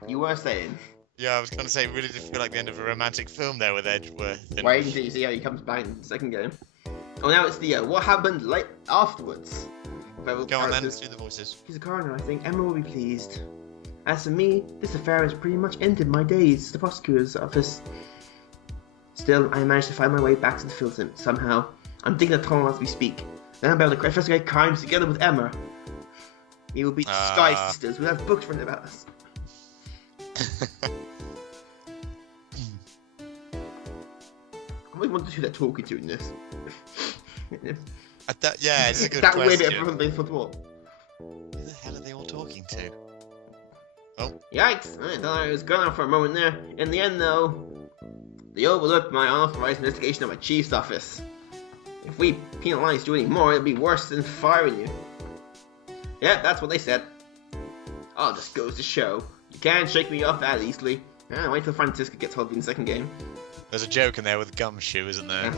You were saying. Yeah, I was gonna say, it really did feel like the end of a romantic film there with Edgeworth. And... Wait until you see how he comes back in the second game. Oh, now it's the what happened late afterwards. Go on then, let's do the voices. He's a coroner, I think. Emma will be pleased. As for me, this affair has pretty much ended my days at the prosecutor's office. Still, I managed to find my way back to the field somehow. I'm digging a tunnel as we speak. Then I'll be able to investigate crimes together with Emma. We will be disguised sisters. We'll have books written about us. I really wonder who they're talking to in this. Yeah, it's a good that question. way bit of football. Who the hell are they all talking to? Oh. Yikes! I thought I was gone for a moment there. In the end, though, they overlooked my unauthorized investigation of my chief's office. If we penalize you anymore, it'll be worse than firing you. Yeah, that's what they said. Oh, just goes to show. You can't shake me off that easily. Wait till Francisca gets hold of you in the second game. There's a joke in there with Gumshoe, isn't there? Yeah.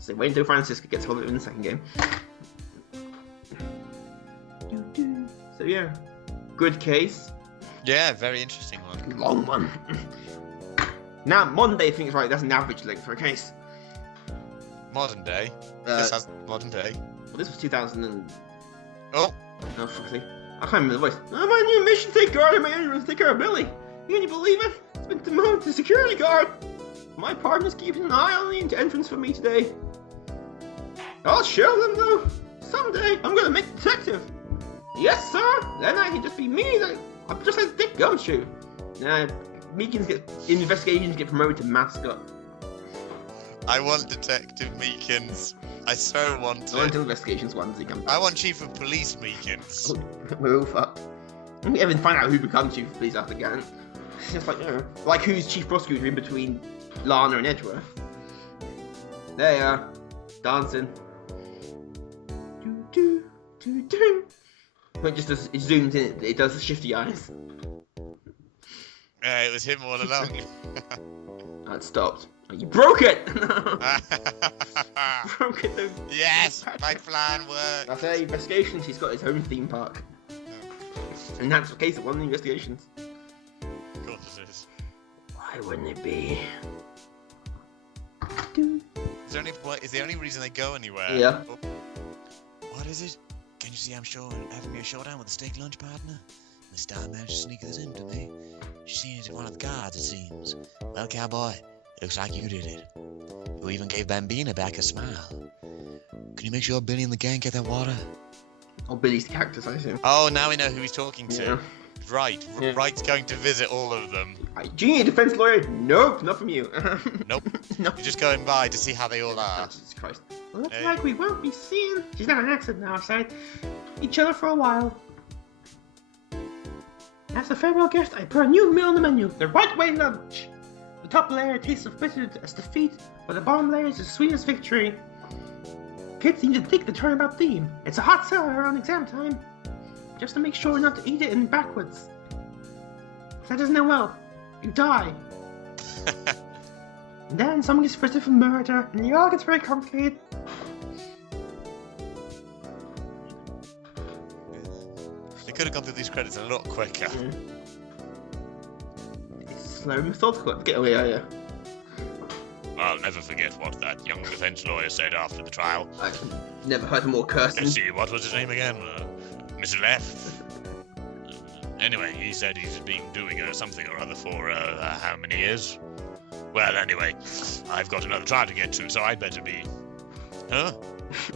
So wait until Francisca gets hold of it in the second game. So yeah, good case. Yeah, very interesting one. Long one. Now, modern day things right, that's an average length for a case. Modern day? This has modern day. Well, this was 2000 and... Oh! Oh, fuck me. I can't remember the voice. I'm on a new mission to take guard of my entrance to take care of Billy. Can you believe it? It's been demoted to security guard. My partner's keeping an eye on the entrance for me today. I'll show them though. Someday I'm gonna make detective. Yes, sir. Then I can just be me. I'm just like Dick Gumshoe. Investigations get promoted to mascot. I want Detective Meekins. I so want I want it. to investigations once he comes back. I want Chief of Police Meekins. We're all fucked. We haven't find out who becomes chief of police after Gannon. It's just like, like who's chief prosecutor in between Lana and Edgeworth. There you are, dancing. But just as it zooms in, it does the shifty eyes. Yeah, it was him all along. Oh, it stopped. Oh, you broke it! Broke it though. Yes, my plan worked. I say investigations, he's got his own theme park. And that's the case of one of the investigations. Of course it is. Why wouldn't it be? Is the only reason they go anywhere? Yeah. Oh. What is it? Can you see I'm having me a showdown with a steak lunch partner? The star managed to sneak this in to me. She seems one of the guards, it seems. Well, cowboy, looks like you did it. You even gave Bambina back a smile. Can you make sure Billy and the gang get that water? Oh, Billy's the cactus, I assume. Oh, now we know who he's talking to. Yeah. Right. Yeah. Wright's going to visit all of them. Junior defense lawyer? Nope, not from you. Nope. No. You're just going by to see how they all are. Jesus Christ. Well, looks Hey. like we won't be seeing. She's not an accident now, so each other for a while. As a farewell gift, I put a new meal on the menu. The right way lunch. The top layer tastes of bitter as defeat, but the bottom layer is as sweet as victory. Kids need to think the turnabout theme. It's a hot seller around exam time. Just to make sure not to eat it in backwards. If that doesn't end well, you die. And then someone gets arrested for murder, and it all gets very complicated. They could have gone through these credits a lot quicker. It's slow and methodical. Get away, are you? I'll never forget what that young defense lawyer said after the trial. I've never heard more cursing. Let's see, what was his name again? Mr. Leff? Anyway, he said he's been doing something or other for how many years? Well, anyway, I've got another trial to get to, so I'd better be... Huh?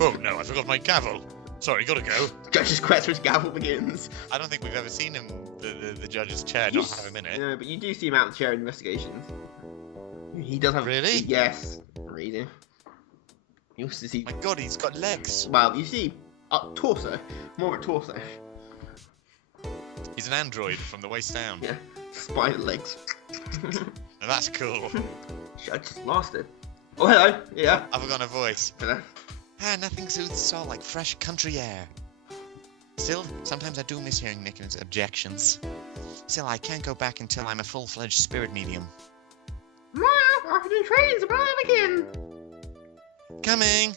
Oh, no, I forgot my gavel. Sorry, gotta go. Judge's quest which gavel begins. I don't think we've ever seen him the judge's chair not have him in it. No, but you do see him out of the chair in investigations. He does have. Really? Yes. Really. You also see. My God, he's got legs. Well, you see, torso, more of a torso. He's an android from the waist down. Yeah. Spider legs. Now that's cool. I just lost it. Oh, hello. Yeah. I've got a voice. Hello. Nothing soothes the soul like fresh country air. Still, sometimes I do miss hearing Nick's objections. Still, I can't go back until I'm a full-fledged spirit medium. After the trains arrive again. Coming!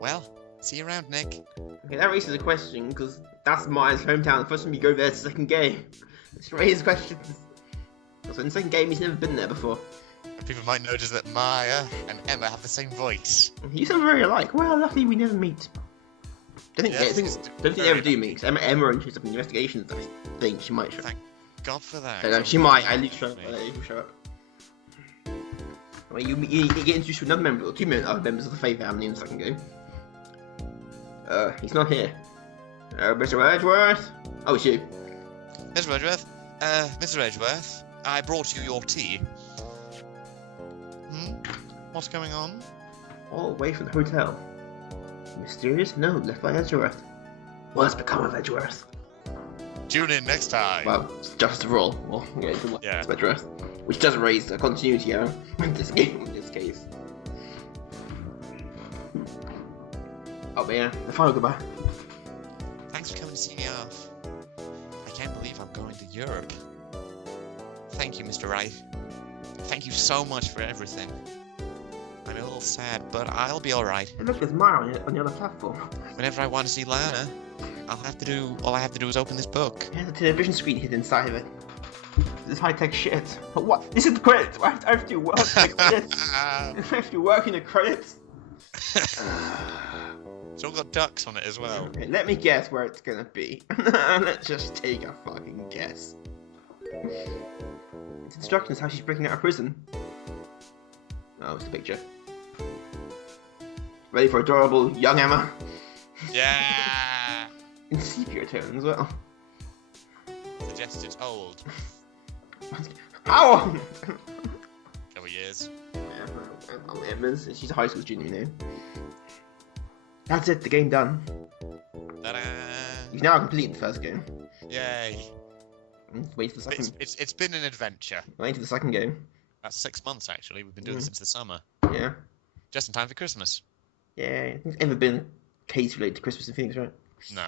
Well, see you around, Nick. Okay, that raises a question, because that's Maya's hometown. The first time you go there, it's the second game. It raises questions. So in the second game, he's never been there before. People might notice that Maya and Emma have the same voice. You sound very alike. Well, luckily we never meet. Don't think they ever do meet. Emma shows up in investigations. I think she might show up. Thank God for that. No, she might. At least show up. Show up. Well, you get introduced to another member, or two other members of the Fae family in the second game. He's not here. Mr. Edgeworth? Oh, it's you. Mr. Edgeworth? Mr. Edgeworth, I brought you your tea. What's going on? All the way from the hotel. Mysterious note left by Edgeworth. What's become of Edgeworth? Tune in next time. Well, it's just a roll. Well, yeah. Edgeworth. Which does raise a continuity error in this game, in this case. Oh, but yeah, the final goodbye. Thanks for coming to see me off. I can't believe I'm going to Europe. Thank you, Mr. Wright. Thank you so much for everything. I'm a little sad, but I'll be alright. Hey, look, there's Mara on the other platform. Whenever I want to see Lana, all I have to do is open this book. Yeah, the television screen hid inside of it. This high-tech shit. But what? This is the credits. I have to work in the credits. I have to work in the credits. It's all got ducks on it as well. Okay, let me guess where it's gonna be. Let's just take a fucking guess. It's instructions how she's breaking out of prison. Oh, it's a picture. Ready for adorable young Emma? Yeah! In sepia tone as well. Suggested old. Ow! Couple years. Yeah, Emma's. She's a high school junior now. That's it, the game done. Ta-da! You've now completed the first game. Yay! Wait for the second. It's been an adventure. Wait for the second game. That's 6 months actually. We've been doing this since the summer. Yeah. Just in time for Christmas. Yeah, it's never been a case related to Christmas in Phoenix, right? No.